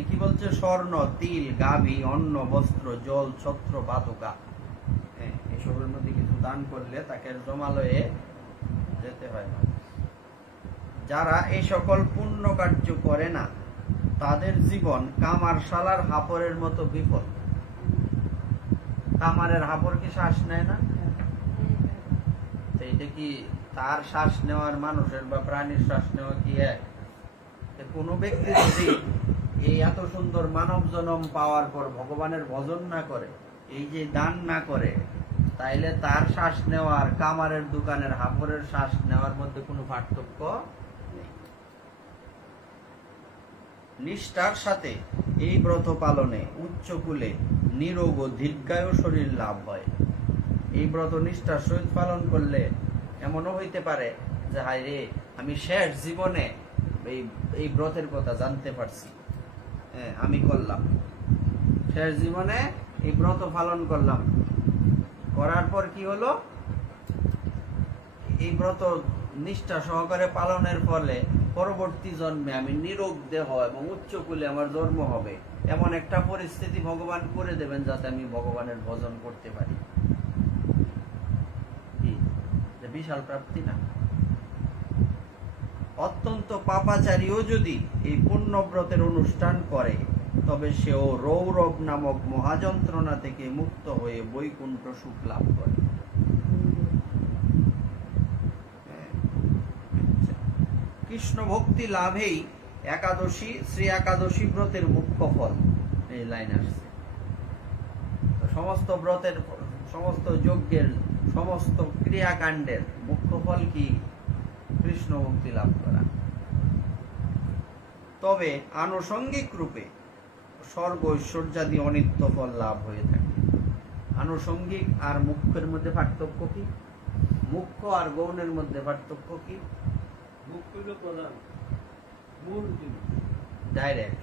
কি বলছে? স্বর্ণ, তিল, গাভী, অন্ন, বস্ত্র, জল, ছত্র, পাদুকা, এসবের মধ্যে কিছু দান করলে তাকে জমালয়ে যেতে হয় না। যারা এই সকল পুণ্য কার্য করে না তাদের জীবন কামার শালার হাপরের মতো বিপদ। কামারের হাপর কি শ্বাস নেয় না? এইটা কি তার শ্বাস নেওয়ার, মানুষের বা প্রাণীর শ্বাস নেওয়া কি এক? কোনো ব্যক্তি যদি এই এত সুন্দর মানব জন্ম পাওয়ার পর ভগবানের ভজন না করে, এই যে দান না করে, তাইলে তার শ্বাস নেওয়ার, কামারের দোকানের হাপরের শ্বাস নেওয়ার মধ্যে কোনো পার্থক্য নেই। নিষ্ঠার সাথে এই ব্রত পালনে উচ্চকুলে নিরোগ ও দীর্ঘায়ু শরীর লাভ হয়। এই ব্রত নিষ্ঠার সহিত পালন করলে এমনও হইতে পারে যে হায় রে, আমি শেষ জীবনে এই ব্রতের কথা জানতে পারছি, আমি করলাম, শেষ জীবনে এই ব্রত পালন করলাম, করার পর কি হলো, এই ব্রত নিষ্ঠা সহকারে পালনের ফলে পরবর্তী জন্মে আমি নিরোগ দেহ এবং উচ্চকুলে আমার জন্ম হবে, এমন একটা পরিস্থিতি ভগবান করে দেবেন যাতে আমি ভগবানের ভজন করতে পারি। বিশাল প্রাপ্তি না? অত্যন্ত পাপাচারীও যদি এই পুণ্যব্রতের অনুষ্ঠান করে তবে সেও রৌরব নামক মহাযন্ত্রণা থেকে মুক্ত হয়ে বৈকুণ্ঠ সুখ লাভ করে। কৃষ্ণ ভক্তি লাভেই একাদশী, শ্রী একাদশী ব্রতের মুখ্য ফল। এই লাইন আসছে। সমস্ত ব্রতের, সমস্ত যজ্ঞের, সমস্ত ক্রিয়াকাণ্ডের মুখ্য ফল কি? কৃষ্ণ ভক্তি লাভ করা। তবে আনুষঙ্গিক রূপে স্বর্গ ঐশ্বর্যাদি অনিত্য ফল লাভ হয়ে থাকে। আনুষঙ্গিক আর মুখ্যের মধ্যে পার্থক্য কি? মুখ্য আর গৌণের মধ্যে পার্থক্য কি? ডাইরেক্ট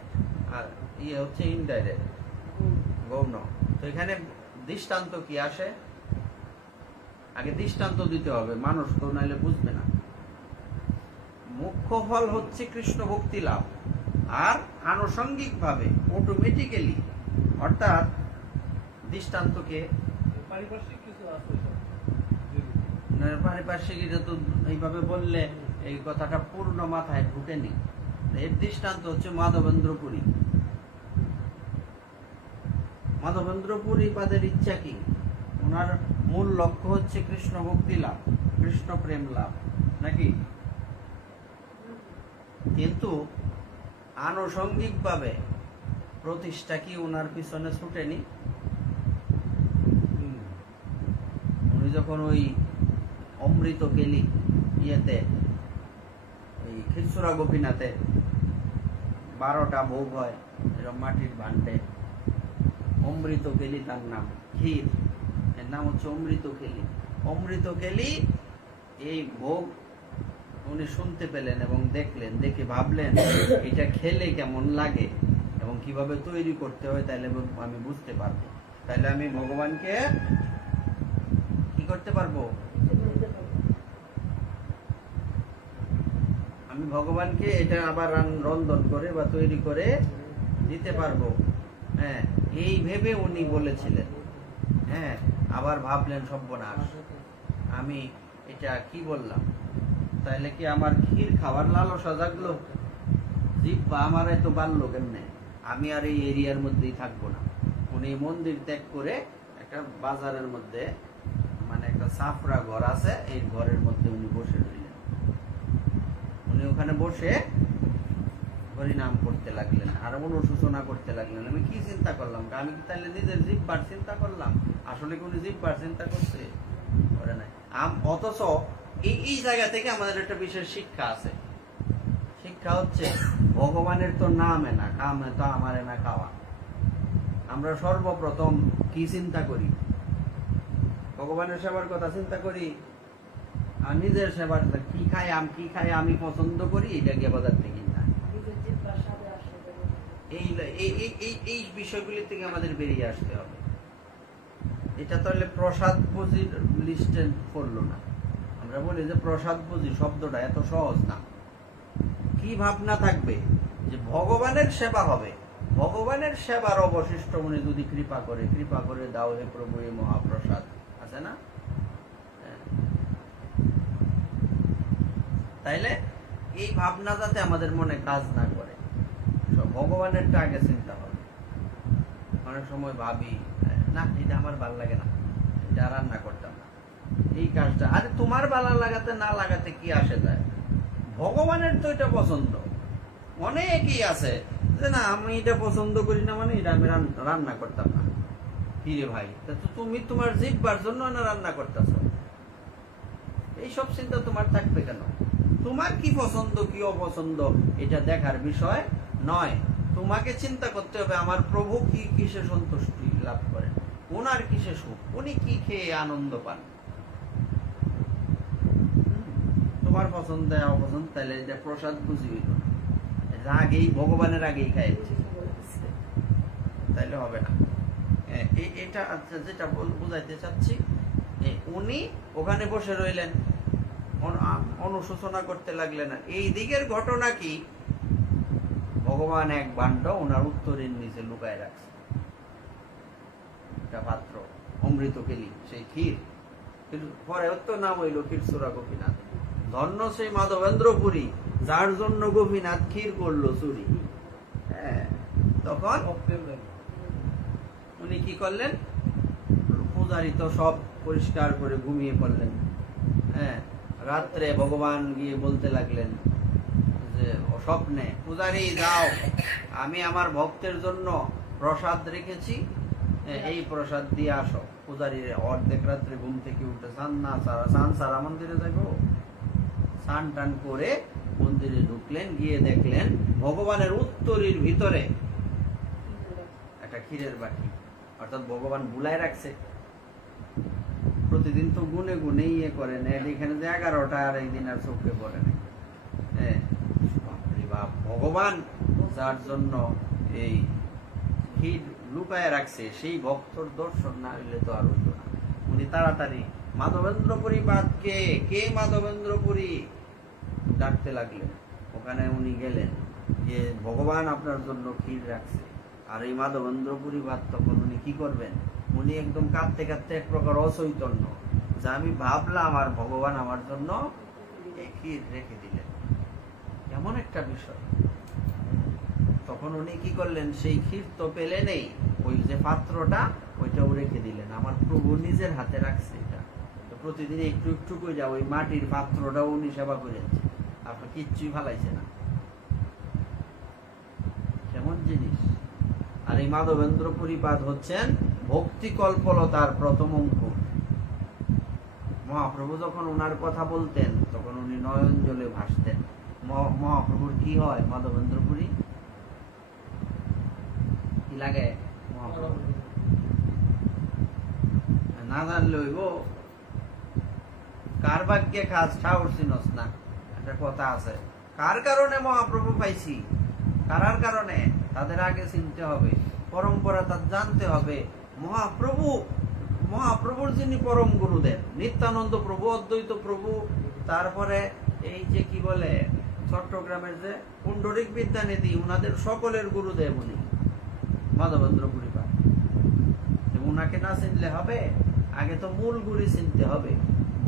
আর ইয়ে হচ্ছে ইনডাইরেক্ট, গৌণ। তো এখানে দৃষ্টান্ত কি আসে? আগে দৃষ্টান্ত দিতে হবে, মানুষ তো নাইলে বুঝবে না। মুখ্য ফল হচ্ছে কৃষ্ণ ভক্তি লাভ, আর আনুষঙ্গিক ভাবে অটোমেটিক্যালি, অর্থাৎ দৃষ্টান্তকে পারিপার্শ্বিক কিছু আছে, পারিপার্শ্বিক এটা তো এইভাবে বললে এই কথাটা পূর্ণ মাথায় ঢুকেনি। এর দৃষ্টান্ত হচ্ছে মাধবেন্দ্রপুরী। মাধবেন্দ্রপুরী পাদের ইচ্ছা কি? ওনার মূল লক্ষ্য হচ্ছে কৃষ্ণ ভক্তি লাভ, কৃষ্ণ প্রেম লাভ, নাকি? কিন্তু আনুষঙ্গিক ভাবে প্রতিষ্ঠা কি ওনার পিছনে ছুটেনি? উনি যখন ওই অমৃত কেলি ইয়েতে, ওই খিচুড়া গোপীনাথে 12টা ভোগ হয় এরকম মাটির ভান্ডে, অমৃত কেলি তার নাম, ক্ষীর, এর নাম হচ্ছে অমৃত কেলি। অমৃত কেলি এই ভোগ উনি শুনতে পেলেন এবং দেখলেন, দেখে ভাবলেন এটা খেলে কেমন লাগে এবং কিভাবে তৈরি করতে হয়, তাইলে আমি বুঝতে পারবো, তাইলে আমি ভগবানকে কি করতে পারবো, আমি ভগবানকে এটা আবার রন্ধন করে বা তৈরি করে দিতে পারবো। হ্যাঁ, এই ভেবে উনি বলেছিলেন। হ্যাঁ, আবার ভাবলেন সর্বনাশ, আমি এটা কি বললাম, তাইলে কি আমার ক্ষীর খাওয়ার লালসা জাগলো, জিহ্বা আমার এত বাড়লো কেমনে, আমি আর এই এরিয়ার মধ্যেই থাকবো না। উনি মন্দির ত্যাগ করে একটা বাজারের মধ্যে, মানে একটা সাফরা ঘর আছে, এই ঘরের মধ্যে উনি বসে রইলেন। উনি ওখানে বসে হরিনাম করতে লাগলেন আর অনুশোচনা করতে লাগলেন। আমি কি চিন্তা করলাম, আমি কি তাহলে নিজের জিহ্বার চিন্তা করলাম? আসলে কি উনি জিহ্বার চিন্তা করছে? করে নাই। অথচ এই জায়গা থেকে আমাদের একটা বিশেষ শিক্ষা আছে। শিক্ষা হচ্ছে ভগবানের তো নামে না, কামে তো আমারে না খাওয়া। আমরা সর্বপ্রথম কি চিন্তা করি? ভগবানের সেবার কথা চিন্তা করি, আর নিজের সেবার কি খাই, আমি পছন্দ করি, এটা গিয়ে বাজার থেকে না। এই বিষয়গুলি থেকে আমাদের বেরিয়ে আসতে হবে। এটা তাহলে প্রসাদ পুঁজির লিস্টে পড়লো না। আমরা বলি যে প্রসাদ পুঁজি শব্দটা এত সহজ না। কি ভাবনা থাকবে যে ভগবানের সেবা হবে, ভগবানের সেবার অবশিষ্ট উনি যদি কৃপা করে দাও হে প্রভু এই মহাপ্রসাদ, আছে না? তাইলে এই ভাবনা যাতে আমাদের মনে কাজ না করে, ভগবানেরটা আগে চিন্তা হবে। অনেক সময় ভাবি না, এটা আমার ভালো লাগে না, এটা রান্না করতাম না, এই কাজটা, আরে তোমার ভালো লাগাতে না লাগাতে কি আসে যায়? ভগবানের তো এটা পছন্দ। অনেকেই আছে যে না, আমি এটা পছন্দ করি না, মানে এটা আমি রান্না করতাম না। কি রে ভাই, তুমি তোমার জিহ্বার জন্য না রান্না করতেছ? এইসব চিন্তা তোমার থাকবে কেন? তোমার কি পছন্দ কি অপছন্দ এটা দেখার বিষয় নয়, তোমাকে চিন্তা করতে হবে আমার প্রভু কি কিসে সন্তুষ্টি লাভ করেন, ওনার কিসে সুখ, উনি কি খেয়ে আনন্দ পান। তোমার পছন্দ অপছন্দ, তাহলে এটা প্রসাদ বুঝি হইল না, আগেই ভগবানের আগেই খাইছে, তাইলে হবে না। এটা যেটা বুঝাইতে চাচ্ছি, উনি ওখানে বসে রইলেন, অনুশোচনা করতে লাগলেন। এই দিকের ঘটনা কি, ভগবান এক ভাণ্ড ওনার উত্তরের নিচে লুকায় রাখছে একটা পাত্র, অমৃত কেলি, সেই ক্ষীর। পরে তো নাম হইল ক্ষীরচোরা গোপীনাথ। ধন্য সেই মাধবেন্দ্রপুরী, যার জন্য গোপীনাথ ক্ষীর করলো চুরি। তখন উনি কি করলেন, পূজারী তো সব পরিষ্কার করে ঘুমিয়ে পড়লেন। রাত্রে ভগবান গিয়ে বলতে লাগলেন যে স্বপ্নে, পূজারী যাও, আমি আমার ভক্তের জন্য প্রসাদ রেখেছি, এই প্রসাদ দিয়ে আসো। পূজারী অর্ধেক রাত্রে ঘুম থেকে উঠে স্নান সারা মন্দিরে যাবো, স্নান টান করে মন্দিরে ঢুকলেন, গিয়ে দেখলেন ভগবানের উত্তরীর ভিতরে একটা ক্ষীরের বাটি, অর্থাৎ ভগবান বুলায় রাখছে। প্রতিদিন তো গুনে গুনে ইয়ে করেন, এখানে যে 11টা, আর এই দিন আর চোখে পড়ে না। ভগবান যার জন্য এই ক্ষীর লুকায় রাখছে, সেই ভক্তর দর্শন না হইলে তো আর হইল না। উনি তাড়াতাড়ি মাধবেন্দ্রপুরী বাদ, কে মাধবেন্দ্রপুরী ডাকতে লাগলেন। ওখানে উনি গেলেন, যে ভগবান আপনার জন্য ক্ষীর রাখছে। আর এই মাধবেন্দ্রপুরী বাদ তখন উনি কি করবেন, উনি একদম কাঁদতে কাঁদতে এক প্রকার অচৈতন্য, যা আমি ভাবলাম আর ভগবান আমার জন্য এই ক্ষীর রেখে দিলেন, এমন একটা বিষয়। তখন উনি কি করলেন, সেই ক্ষীর তো পেলে নেই, ওই যে পাত্রটা ওইটাও রেখে দিলেন। আমার প্রভু নিজের হাতে রাখছে এটা, তো প্রতিদিন একটু একটু করে ওই মাটির পাত্রটাও উনি সেবা করেছে, আপনার কিচ্ছুই ফালাইছে না। কেমন জিনিস। আর এই মাধবেন্দ্রপুরী পাদ হচ্ছেন ভক্তি কল্পলতার প্রথম অঙ্কুর। মহাপ্রভু যখন ওনার কথা বলতেন, তখন উনি নয়ন জলে ভাসতেন। মহাপ্রভুর কি হয়, মাধবেন্দ্রপুরী কি লাগে, মহাপ্রভু না জানলে হইব, কার ভাগ্যে খাস ঠাউর চিনস না, একটা কথা আছে। কার কারণে মহাপ্রভু পাইছি, কারার কারণে, তাদের আগে চিনতে হবে, পরম্পরা তার জানতে হবে। মহাপ্রভুর যিনি পরম গুরুদেব, নিত্যানন্দ প্রভু, অদ্বৈত প্রভু, তারপরে এই যে কি বলে চট্টগ্রামের যে পুণ্ডরিক বিদ্যানিধি, উনাদের সকলের গুরুদেব উনি মাধবেন্দ্রপুরী পাদ। উনাকে না চিনলে হবে, আগে তো মূল গুরু চিনতে হবে।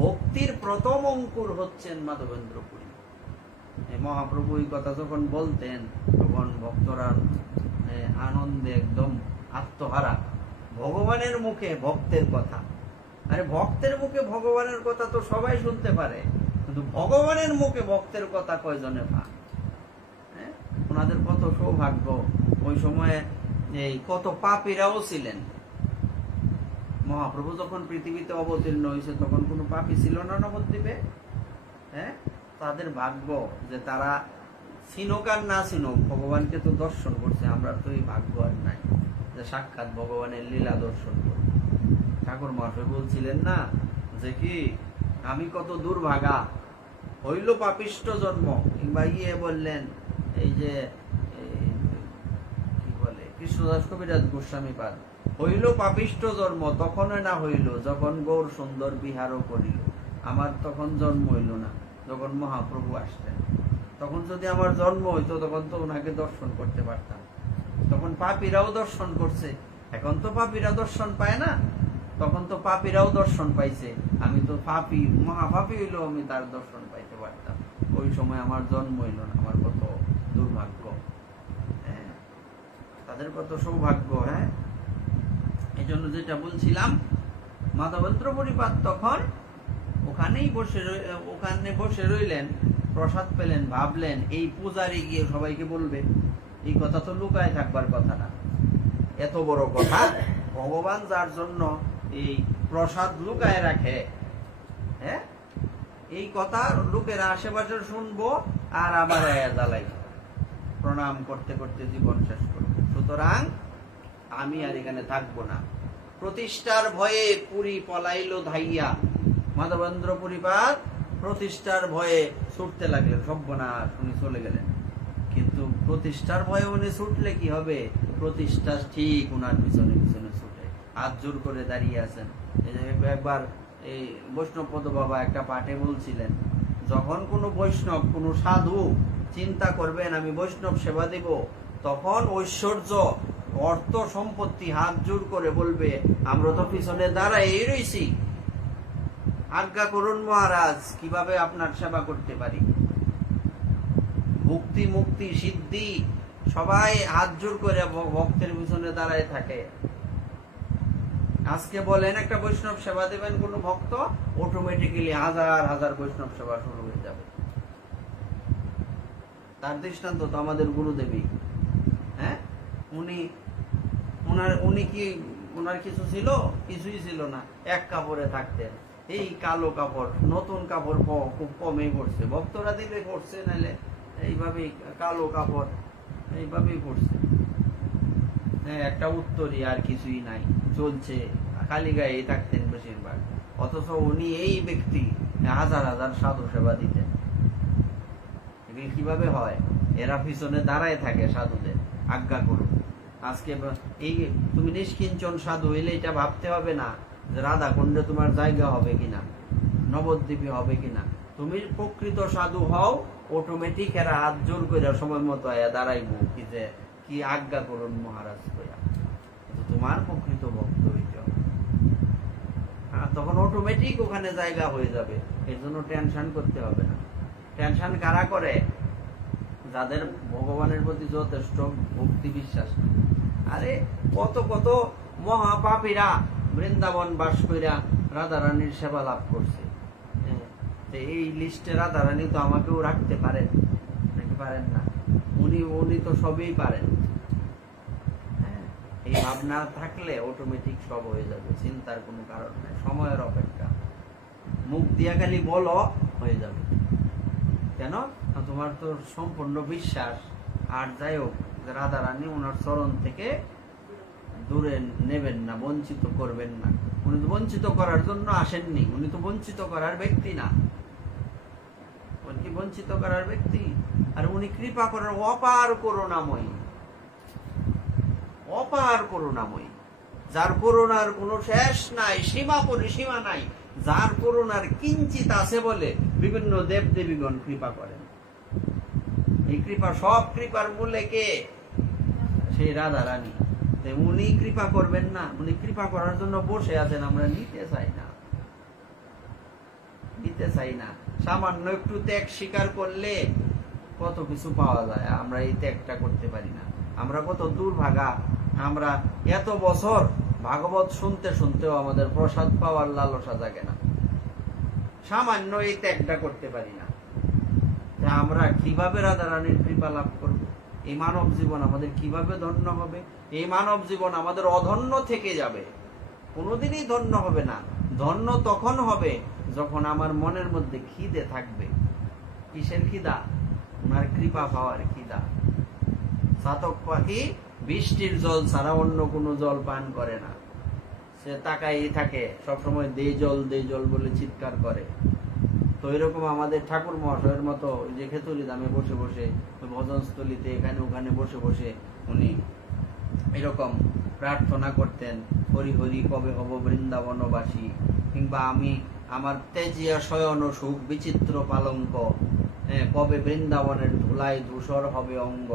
ভক্তির প্রথম অঙ্কুর হচ্ছেন মাধবেন্দ্রপুরী। মহাপ্রভু এই কথা যখন বলতেন, তখন ভক্তরা আনন্দে একদম আত্মহারা। ভগবানের মুখে ভক্তের কথা, আরে ভক্তের মুখে ভগবানের কথা তো সবাই শুনতে পারে, কিন্তু ভগবানের মুখে ভক্তের কথা কয়জনে পান। ওনাদের কত সৌভাগ্য। ওই সময়ে এই কত পাপীরাও ছিলেন। মহাপ্রভু যখন পৃথিবীতে অবতীর্ণ হয়েছে, তখন কোনো পাপী ছিল না নবদ্বীপে। তাদের ভাগ্য যে তারা চিনুক আর না চিনুক, ভগবানকে তো দর্শন করছে। আমরা তো এই ভাগ্য আর নাই যে সাক্ষাৎ ভগবানের লীলা দর্শন করব। ঠাকুর মহাশয় বলছিলেন না যে কি, আমি কত দুর্ভাগা, হইল পাপিষ্ট জন্ম। কিংবা বললেন এই যে কি বলে কৃষ্ণদাস কবিরাজ গোস্বামী পাদ, হইল পাপিষ্ট জন্ম তখন না হইল, যখন গৌর সুন্দর বিহারও করিল। আমার তখন জন্ম হইল না, যখন মহাপ্রভু আসতেন। তখন যদি আমার জন্ম হইতো, তখন তো ওনাকে দর্শন করতে পারতাম। তখন পাপীরাও দর্শন করছে, এখন তো পাপীরা দর্শন পায় না, তখন তো পাপীরাও দর্শন পাইছে। আমি তো পাপী, মহাপাপী হইলেও আমি তার দর্শন পাইতে পারতাম। ওই সময় আমার জন্ম হইল না, আমার কত দুর্ভাগ্য। তাদের কত সৌভাগ্য। এই জন্য যেটা বলছিলাম, মাধবেন্দ্রপুরী পাদ তখন ওখানে বসে রইলেন, প্রসাদ পেলেন, ভাবলেন এই পূজারি গিয়ে সবাইকে বলবে। এই কথা তো লুকায় থাকবার কথা না, এত বড় কথা। ভগবান যার জন্য এই প্রসাদ লুকায় রাখে, এই কথা লোকেরা আশেপাশে শুনবো আর আবার জ্বালাই। প্রণাম করতে করতে জীবন শেষ করব। সুতরাং আমি আর এখানে থাকবো না। প্রতিষ্ঠার ভয়ে পুরী পলাইলো ধাইয়া, মাধবেন্দ্র পুরীপাদ প্রতিষ্ঠার ভয়ে ছুটতে লাগলেন, সর্বনাশ, উনি চলে গেলেন। কিন্তু প্রতিষ্ঠার ভয়ে উনি ছুটলে কি হবে? প্রতিষ্ঠা ঠিক উনার পিছনে পিছনে ছুটে হাত জোর করে দাঁড়িয়ে আছেন। একবার এই বৈষ্ণবপদ বাবা একটা পাঠে বলছিলেন, যখন কোনো বৈষ্ণব, কোনো সাধু চিন্তা করবেন আমি বৈষ্ণব সেবা দেব, তখন ঐশ্বর্য, অর্থ সম্পত্তি হাত জোর করে বলবে আমরা তো পিছনে দাঁড়াই রয়েছি, আজ্ঞা করুন মহারাজ, কিভাবে আপনার সেবা করতে পারি। মুক্তি মুক্তি সিদ্ধি সবাই হাত জোর করে ভক্তের পিছনে দাঁড়ায় থাকে। আজকে বলেন একটা বৈষ্ণব সেবা দেবেন কোন ভক্ত, অটোমেটিক্যালি হাজার হাজার বৈষ্ণব সেবা শুরু হয়ে যাবে। তার দৃষ্টান্ত তো আমাদের গুরুদেবী। হ্যাঁ, উনি কি ওনার কিছু ছিল? কিছুই ছিল না, এক কাপড়ে থাকতেন। এই কালো কাপড়, নতুন কাপড় খুব কমই পড়ছে, ভক্তরা দিলে পড়ছে, নাহলে এইভাবেই কালো কাপড় এইভাবেই পড়ছে। হ্যাঁ, একটা উত্তরই, আর কিছুই নাই, চলছে, খালি গায়ে থাকতেন বেশিরভাগ। অথচ উনি এই ব্যক্তি হাজার হাজার সাধু সেবা দিতেন। এগুলি কিভাবে হয়? এরা পিছনে দাঁড়ায় থাকে সাধুদের, আজ্ঞা করুন। আজকে এই তুমি নিষ্কিঞ্চন সাধু হইলে এটা ভাবতে হবে না যে রাধা কুণ্ডে তোমার জায়গা হবে কিনা, নবদ্বীপে হবে কিনা। তুমি প্রকৃত সাধু হও, অটোমেটিক এরা হাত জোর করে সময় মতো দাঁড়াইব কি যে কি আজ্ঞা করুন মহারাজ কইয়া, তোমার প্রকৃত ভক্ত হইতে হবে। তখন অটোমেটিক ওখানে জায়গা হয়ে যাবে। এর জন্য টেনশন করতে হবে না। টেনশন কারা করে? যাদের ভগবানের প্রতি যথেষ্ট ভক্তি বিশ্বাস। আরে কত কত মহাপাপীরা বৃন্দাবন বাস কইরা রাধারানীর সেবা লাভ করছে। এই লিস্টে রাধারানী তো আমাকেও রাখতে পারেন নাকি পারেন না? উনি তো সবই পারেন। এই ভাবনা থাকলে অটোমেটিক সব হয়ে যাবে, চিন্তার কোনো কারণ নেই, সময়ের অপেক্ষা। মুখ দিয়া খালি বলো, হয়ে যাবে। কেন? তোমার তো সম্পূর্ণ বিশ্বাস। আর যাই হোক, রাধারানী ওনার চরণ থেকে দূরে নেবেন না, বঞ্চিত করবেন না। উনি তো বঞ্চিত করার জন্য আসেননি, উনি তো বঞ্চিত করার ব্যক্তি না। উনি বঞ্চিত করার ব্যক্তি, আর উনি কৃপা করার অপার করুণাময়ী, অপার করুণাময়ী, যার করুণার কোনো শেষ নাই, সীমা পরিসীমা নাই, যার করুণার কিঞ্চিত আছে বলে বিভিন্ন দেব দেবীগণ কৃপা করেন। এই কৃপা, সব কৃপার মূলে কে? সেই রাধা রানী। উনি কৃপা করবেন না? উনি কৃপা করার জন্য বসে আছেন, আমরা নিতে চাই না, নিতে চাই না। সামান্য একটু ত্যাগ স্বীকার করলে কত কিছু পাওয়া যায়, আমরা এই ত্যাগটা করতে পারি না। আমরা কত দুর্ভাগা, আমরা এত বছর ভাগবত শুনতে শুনতেও আমাদের প্রসাদ পাওয়ার লালসা জাগে না, সামান্য এই ত্যাগটা করতে পারি না। আমরা কিভাবে রাধারানীর কৃপা লাভ করব? এই মানব জীবন আমাদের কিভাবে ধন্য হবে? এই মানব জীবন আমাদের অধন্য থেকে যাবে, কোনোদিনই ধন্য হবে না। ধন্য তখন হবে যখন আমার মনের মধ্যে খিদে থাকবে। কিসের খিদা? ওনার কৃপা পাওয়ার খিদা। চাতক পাখি বৃষ্টির জল ছাড়া অন্য কোনো জল পান করে না, সে তাকাই থাকে সবসময়, দেই জল বলে চিৎকার করে। তো এরকম আমাদের ঠাকুর মহাশয়ের মতো যে খেতুরি দামে বসে বসে ভজনস্থলিতে এখানে ওখানে বসে বসে উনি এরকম প্রার্থনা করতেন, হরি হরি কবে হব বৃন্দাবনবাসী, কিংবা আমি আমার তেজিয়া শয়ন সুখ বিচিত্র পালঙ্ক, কবে বৃন্দাবনের ধুলাই ধূসর হবে অঙ্গ।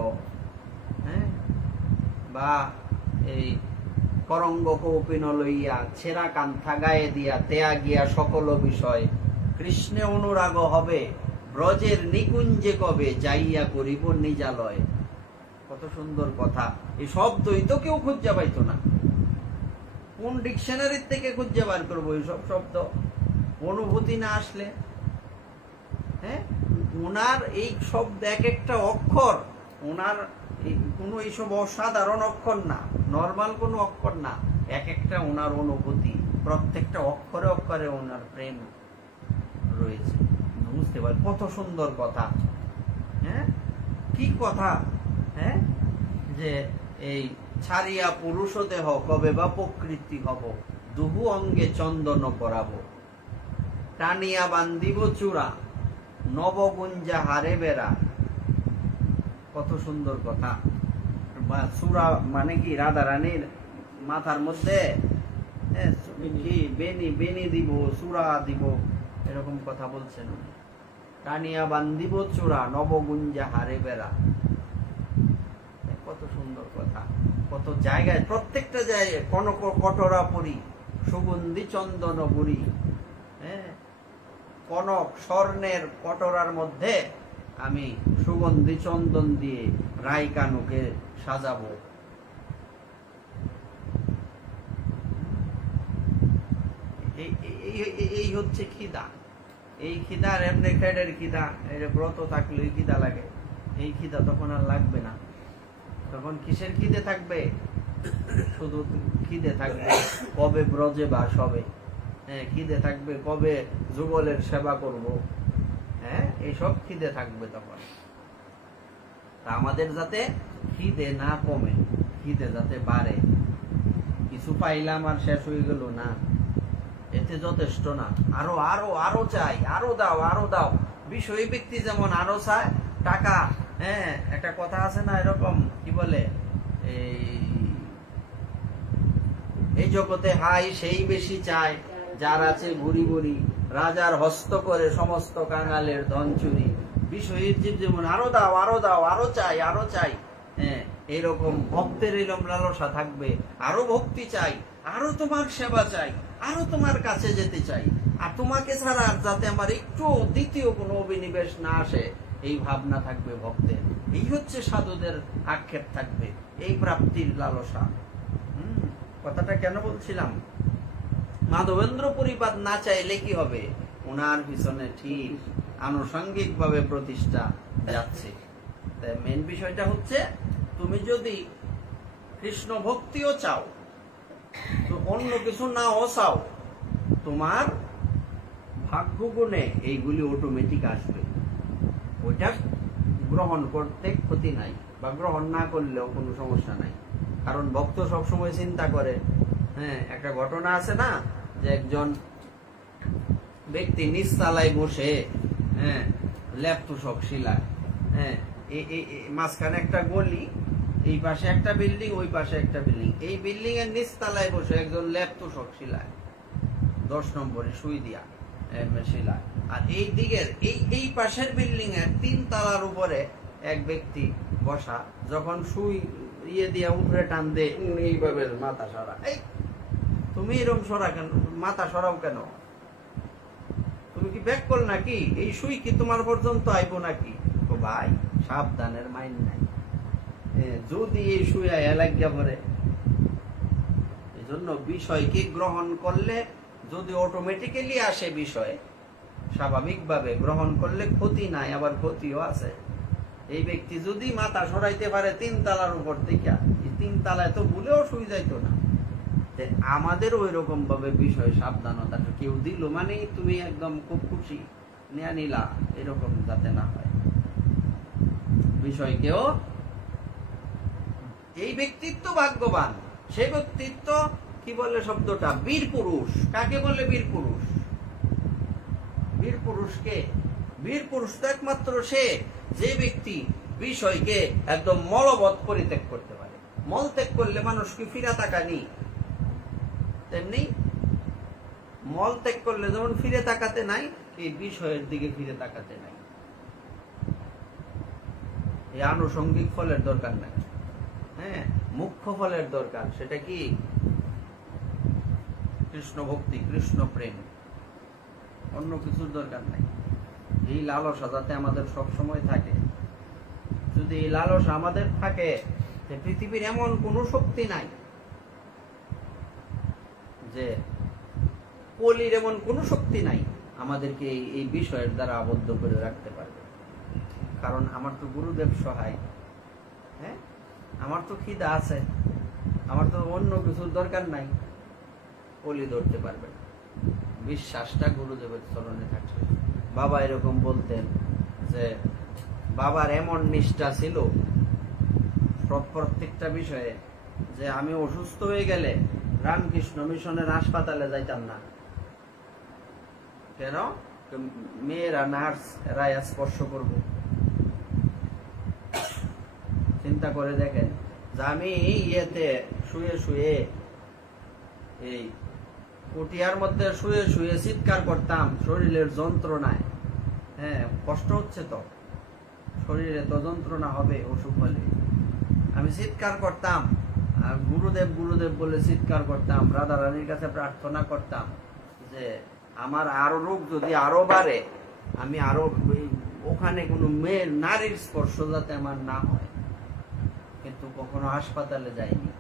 হ্যাঁ, বা এই করঙ্গ কৌপিন লইয়া ছেঁড়া কান্থা গায়ে দিয়া তেয়া গিয়া সকল বিষয়, কৃষ্ণে অনুরাগ হবে ব্রজের নিকুঞ্জে কবে যাইয়া করিব নিজালয়। কত সুন্দর কথা! এই শব্দই তো কেউ খুঁজে পাইতো না, কোন ডিকশনারির থেকে খুঁজে বার করবো এইসব শব্দ? অনুভূতি না আসলে। হ্যাঁ, ওনার এই শব্দ এক একটা অক্ষর, ওনার কোনো এইসব অসাধারণ অক্ষর না, নর্মাল কোনো অক্ষর না, এক একটা ওনার অনুভূতি, প্রত্যেকটা অক্ষরে অক্ষরে ওনার প্রেম রয়েছে। বুঝতে পারি কত সুন্দর কথা। হ্যাঁ, কি কথা! হ্যাঁ, যে এই ছাড়িয়া পুরুষ দেহ কবে বা প্রকৃতি হব, দুহু অঙ্গে চন্দন পরাবো, টানিয়া বান্ধিব চূড়া, নবগুঞ্জা হারে বেড়া। কত সুন্দর কথা। চূড়া মানে কি রাধা রানীর মাথার মধ্যে কি বেনি বেনি দিব, চূড়া দিব, এরকম কথা বলছেন উনি। টানিয়া বান্ধিব চূড়া, নবগুঞ্জা হারে বেড়া। কত সুন্দর কথা। কত জায়গায়, প্রত্যেকটা জায়গায় কনক কটরা পরি, সুগন্ধি চন্দন বুড়ি। হ্যাঁ, কনক স্বর্ণের কটরার মধ্যে আমি সুগন্ধি চন্দন দিয়ে রাই কানুকে সাজাবো। এই হচ্ছে খিদা। এই খিদার এমনি খেডের খিদা, এটা ব্রত থাকলে খিদা লাগে। এই খিদা তখন আর লাগবে না। তখন কিসের খিদে থাকবে? শুধু খিদে থাকবে কবে ব্রজে বাস হবে। হ্যাঁ, খিদে থাকবে কবে যুগলের সেবা করব। হ্যাঁ, এইসব খিদে থাকবে তখন। তা আমাদের যাতে খিদে না কমে, খিদে যাতে বাড়ে। কিছু পাইলাম আর শেষ হয়ে গেল না, এতে যথেষ্ট না। আরো আরো আরো চাই, আরো দাও, আরো দাও। বিষয়ী ব্যক্তি যেমন আরো চায় টাকা। হ্যাঁ, একটা কথা আছে না, এরকম কি বলে, এই জগতে হাই সেই বেশি চায়, যার আছে ভুরি ভুরি, রাজার হস্ত করে সমস্ত কাঙালের ধন চুরি। বিষয়ীর জীব যেমন আরো দাও, আরো দাও, আরো চাই, আরো চাই। হ্যাঁ, এইরকম ভক্তের এরকম লালসা থাকবে। আরো ভক্তি চাই, আরো তোমার সেবা চাই, আরো তোমার কাছে যেতে চাই, আর তোমাকে ছাড়া যাতে আমার একটু দ্বিতীয় কোনো অভিনিবেশ না আসে, এই ভাবনা থাকবে ভক্তের। এই হচ্ছে সাধুদের আক্ষেপ থাকবে, এই প্রাপ্তির লালসা। কথাটা কেন বলছিলাম? মাধবেন্দ্র পরিপাদ না চাইলে কি হবে? ওনার পিছনে ঠিক আনুষঙ্গিক ভাবে প্রতিষ্ঠা যাচ্ছে। মেন বিষয়টা হচ্ছে, তুমি যদি কৃষ্ণ ভক্তিও চাও, তো অন্য কিছু নাও চাও, তোমার ভাগ্য গুণে এইগুলি অটোমেটিক আসবে। ওইটা গ্রহণ করতে ক্ষতি নাই, বা গ্রহণ না করলেও কোনো সমস্যা নাই। কারণ ভক্ত সবসময় চিন্তা করে। হ্যাঁ, একটা ঘটনা আছে না, যে একজন ব্যক্তি নিচতলায় বসে, হ্যাঁ, ল্যাপ তুষক শিলায়। হ্যাঁ, মাঝখানে একটা গলি, এই পাশে একটা বিল্ডিং, ওই পাশে একটা বিল্ডিং। এই বিল্ডিং এর নিচতলায় বসে একজন ল্যাপ তুষক শিলায় 10 নম্বরে সুই দিয়া শিলায়। আর এই দিকের এই পাশের বিল্ডিং এর 3 তলার উপরে এক ব্যক্তি বসা, যখন সুই দিয়া উপরে টান দে, এইভাবে মাথা সরা। এই তুমি এরকম সরা কেন, মাথা সরাও কেন? তুমি কি ব্যাক কল নাকি? এই সুই কি তোমার পর্যন্ত আইবো নাকি? তো ভাই, সাবধানের মাইন নাই, যদি এই সুই আয়া লাগিয়া পড়ে। এই জন্য বিষয়কে গ্রহণ করলে যদি অটোমেটিক্যালি আসে বিষয়, স্বাভাবিকভাবে গ্রহণ করলে ক্ষতি নাই, আবার ক্ষতিও আছে। এই ব্যক্তি যদি মাথা সরাইতে পারে 3 তলার উপর থেকে, এই 3 তলায় তো ভুলেও শুই যাইতো না। আমাদের ওই রকম ভাবে বিষয় সাবধানতা, কেউ দিল মানে তুমি একদম খুব খুশি নিয়ে নিলা, এরকম যাতে না হয়। বিষয়কেও, এই ব্যক্তিত্ব ভাগ্যবান, সে ব্যক্তিত্ব কি বলে শব্দটা? বীর পুরুষ। কাকে বলে বীর পুরুষ? বীর পুরুষকে, বীর পুরুষ তো একমাত্র সে যে ব্যক্তি বিষয়কে একদম মলবৎ পরিত্যাগ করতে পারে। মল ত্যাগ করলে মানুষ কি ফিরা তাকানি, তেমনি মল ত্যাগ করলে যেমন ফিরে তাকাতে নাই, এই বিষয়ের দিকে ফিরে তাকাতে নাই। এই আনুষঙ্গিক ফলের দরকার নাই। হ্যাঁ, মুখ্য ফলের দরকার। সেটা কি? কৃষ্ণ ভক্তি, কৃষ্ণ প্রেম। অন্য কিছুর দরকার নাই। এই লালসা যাতে আমাদের সব সময় থাকে। যদি এই লালসা আমাদের থাকে, পৃথিবীর এমন কোন শক্তি নাই, যে কলির এমন কোন শক্তি নাই আমাদেরকে এই বিষয়ের দ্বারা আবদ্ধ করে রাখতে পারবে। কারণ আমার তো গুরুদেব সহায়। হ্যাঁ, আমার তো খিদা আছে, আমার তো অন্য কিছুর দরকার নাই। কলি ধরতে পারবে না, বিশ্বাসটা গুরুদেবের চরণে থাকবে। বাবা এরকম বলতেন যে বাবার এমন নিষ্ঠা ছিল, প্রত্যেকটা বিষয়ে, যে আমি অসুস্থ হয়ে গেলে রামকৃষ্ণ মিশনের হাসপাতালে যাইতাম না কেন? মেয়েরা নার্স এরা স্পর্শ করব। চিন্তা করে দেখেন যে আমি ইয়েতে শুয়ে শুয়ে এই কুটিয়ার মধ্যে শুয়ে শুয়ে চিৎকার করতাম শরীরের যন্ত্রণায়। হ্যাঁ, কষ্ট হচ্ছে তো, শরীরে তো যন্ত্রণা হবে অসুখ হলে। আমি চিৎকার করতাম আর গুরুদেব গুরুদেব বলে চিৎকার করতাম, রাধা রানীর কাছে প্রার্থনা করতাম যে আমার আরো রোগ যদি আরো বাড়ে, আমি আরো ওখানে কোনো মেয়ের নারীর স্পর্শ যাতে আমার না হয়। কিন্তু কখনো হাসপাতালে যাইনি।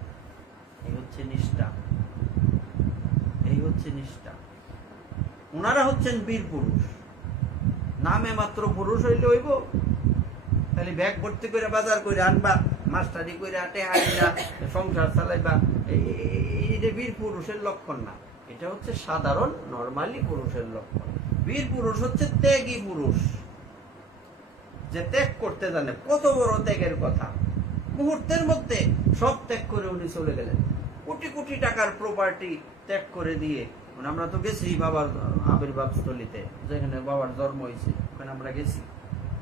এই হচ্ছে নিষ্ঠা, এই হচ্ছে নিষ্ঠা। ওনারা হচ্ছেন বীর পুরুষ। নামে মাত্র পুরুষ হইলে হইব, খালি ব্যাগ ভর্তি করে বাজার করে আনবা, মাস্টারি করে আটে হারিয়া সংসার চালাইবা, এইটা বীর পুরুষের লক্ষণ না। এটা হচ্ছে সাধারণ নরমালি পুরুষের লক্ষণ। বীর পুরুষ হচ্ছে ত্যাগী পুরুষ, যে ত্যাগ করতে জানে। কত বড় ত্যাগের কথা! মুহূর্তের মধ্যে সব ত্যাগ করে উনি চলে গেলেন। কোটি কোটি টাকার প্রপার্টি ত্যাগ করে দিয়ে, আমরা তো গেছি বাবার আবির্ভাব স্থলিতে, যেখানে বাবার জন্ম হয়েছে, ওখানে আমরা গেছি।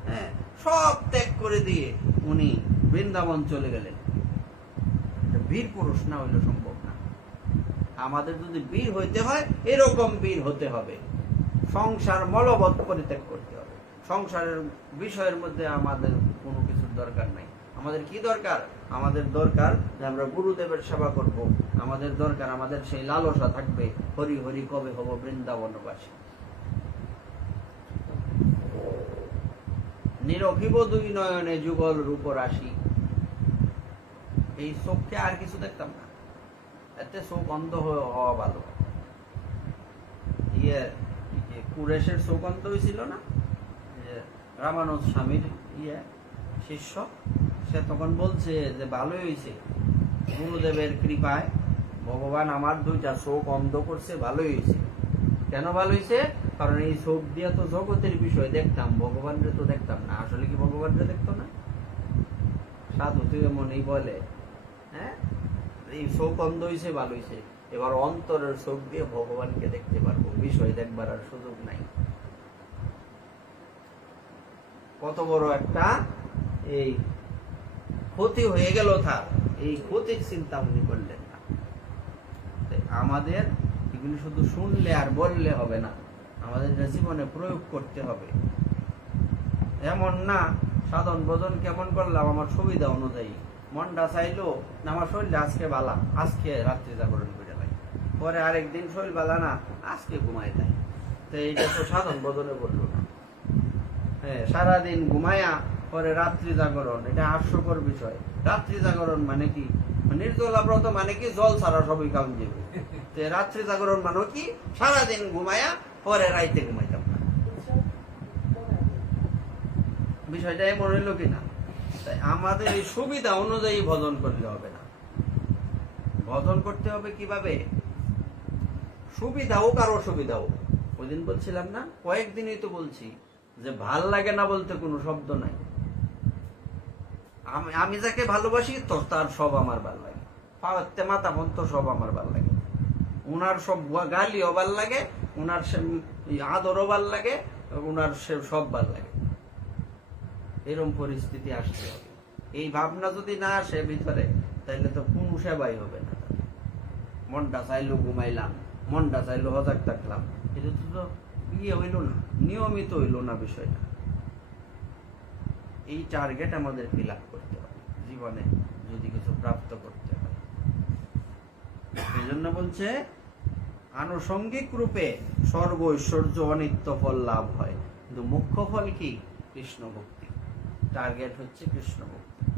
হ্যাঁ, সব ত্যাগ করে দিয়ে উনি বৃন্দাবন চলে গেলেন। বীর পুরুষ না হইলে সম্ভব না। আমাদের যদি বীর হইতে হয়, এরকম বীর হতে হবে। সংসার মলবৎ পরিত্যাগ করতে হবে। সংসারের বিষয়ের মধ্যে আমাদের কোনো কিছুর দরকার নাই। আমাদের কি দরকার? আমাদের দরকার যে আমরা গুরুদেবের সেবা করব। আমাদের দরকার, আমাদের সেই লালসা থাকবে, হরি হরি কবে হব বৃন্দাবনবাসী। নিরখিব দুই নয়নে যুগল রূপ রাশি। এই চোখকে আর কিছু দেখতাম না, এতে চোখ অন্ধ হওয়া ভালো। কুরেশের চোখ অন্ধ হয়েছিল না, রামানুজ স্বামীর শিষ্য, সে তখন বলছে যে ভালোই হয়েছে, গুরুদেবের কৃপায় ভগবান আমার দুইটা চোখ অন্ধ করছে, ভালোই হয়েছে। কেন ভালো হয়েছে? কারণ এই চোখ দিয়া তো জগতের বিষয় দেখতাম, ভগবানরে তো দেখতাম না। আসলে কি ভগবানরে দেখতো না? সাধু তুই মনেই বলে, হ্যাঁ, এই চোখ অন্ধ হয়েছে, ভালো হয়েছে। এবার অন্তরের চোখ দিয়ে ভগবানকে দেখতে পারবো, বিষয় দেখবার আর সুযোগ নাই। কত বড় একটা এই ক্ষতি হয়ে গেল তার, এই ক্ষতির চিন্তা উনি করলেন না। আমাদের এগুলি শুধু শুনলে আর বললে হবে না, আমাদের জীবনে প্রয়োগ করতে হবে। এমন না সাধন ভজন কেমন করলাম আমার সুবিধা অনুযায়ী, মনটা চাইলো না আমার শরীরে আজকে বালা, আজকে রাত্রি জাগরণ করে লাই, পরে আরেকদিন শরীর বালা না, আজকে ঘুমাই দেয়। তো এইটা তো সাধন ভজনে বললো না। হ্যাঁ, সারাদিন ঘুমায়া পরে রাত্রি জাগরণ, এটা হাস্যকর বিষয়। রাত্রি জাগরণ মানে কি? নির্জলা ব্রত মানে কি? জল ছাড়া সবই কাম যাবে। রাত্রি জাগরণ মানে কি? সারাদিন ঘুমায়া পরে রাইতে ঘুমাইতাম না। বিষয়টা এমন হইল কিনা? তাই আমাদের এই সুবিধা অনুযায়ী ভজন করলে হবে না। ভজন করতে হবে কিভাবে? সুবিধা হোক আর অসুবিধা হোক। ওই দিন বলছিলাম না, কয়েকদিনই তো বলছি যে ভাল লাগে না বলতে কোনো শব্দ নাই। আমি যাকে ভালোবাসি তো তার সব আমার ভাল লাগে, পাওয়াতে মাথা পর্যন্ত সব আমার ভাল লাগে। উনার সব গালিও ভাল লাগে, উনার আদরও ভাল লাগে, উনার সব ভাল লাগে। এরকম পরিস্থিতি আসতে হবে। এই ভাবনা যদি না আসে ভিতরে, তাহলে তো কোন সেবাই হবে না। মনটা চাইলো ঘুমাইলাম, মনটা চাইলো হজাক থাকলাম, এটা তো ইয়ে হইল না, নিয়মিত হইল না বিষয়টা। এই টার্গেট আমাদের ফিল আপ করতে হবে জীবনে যদি কিছু প্রাপ্ত করতে হয়। এই জন্য বলছে আনুষঙ্গিক রূপে স্বর্গ ঐশ্বর্য অনিত্য ফল লাভ হয়, কিন্তু মুখ্য ফল কি? কৃষ্ণ ভক্তি। টার্গেট হচ্ছে কৃষ্ণ ভক্তি।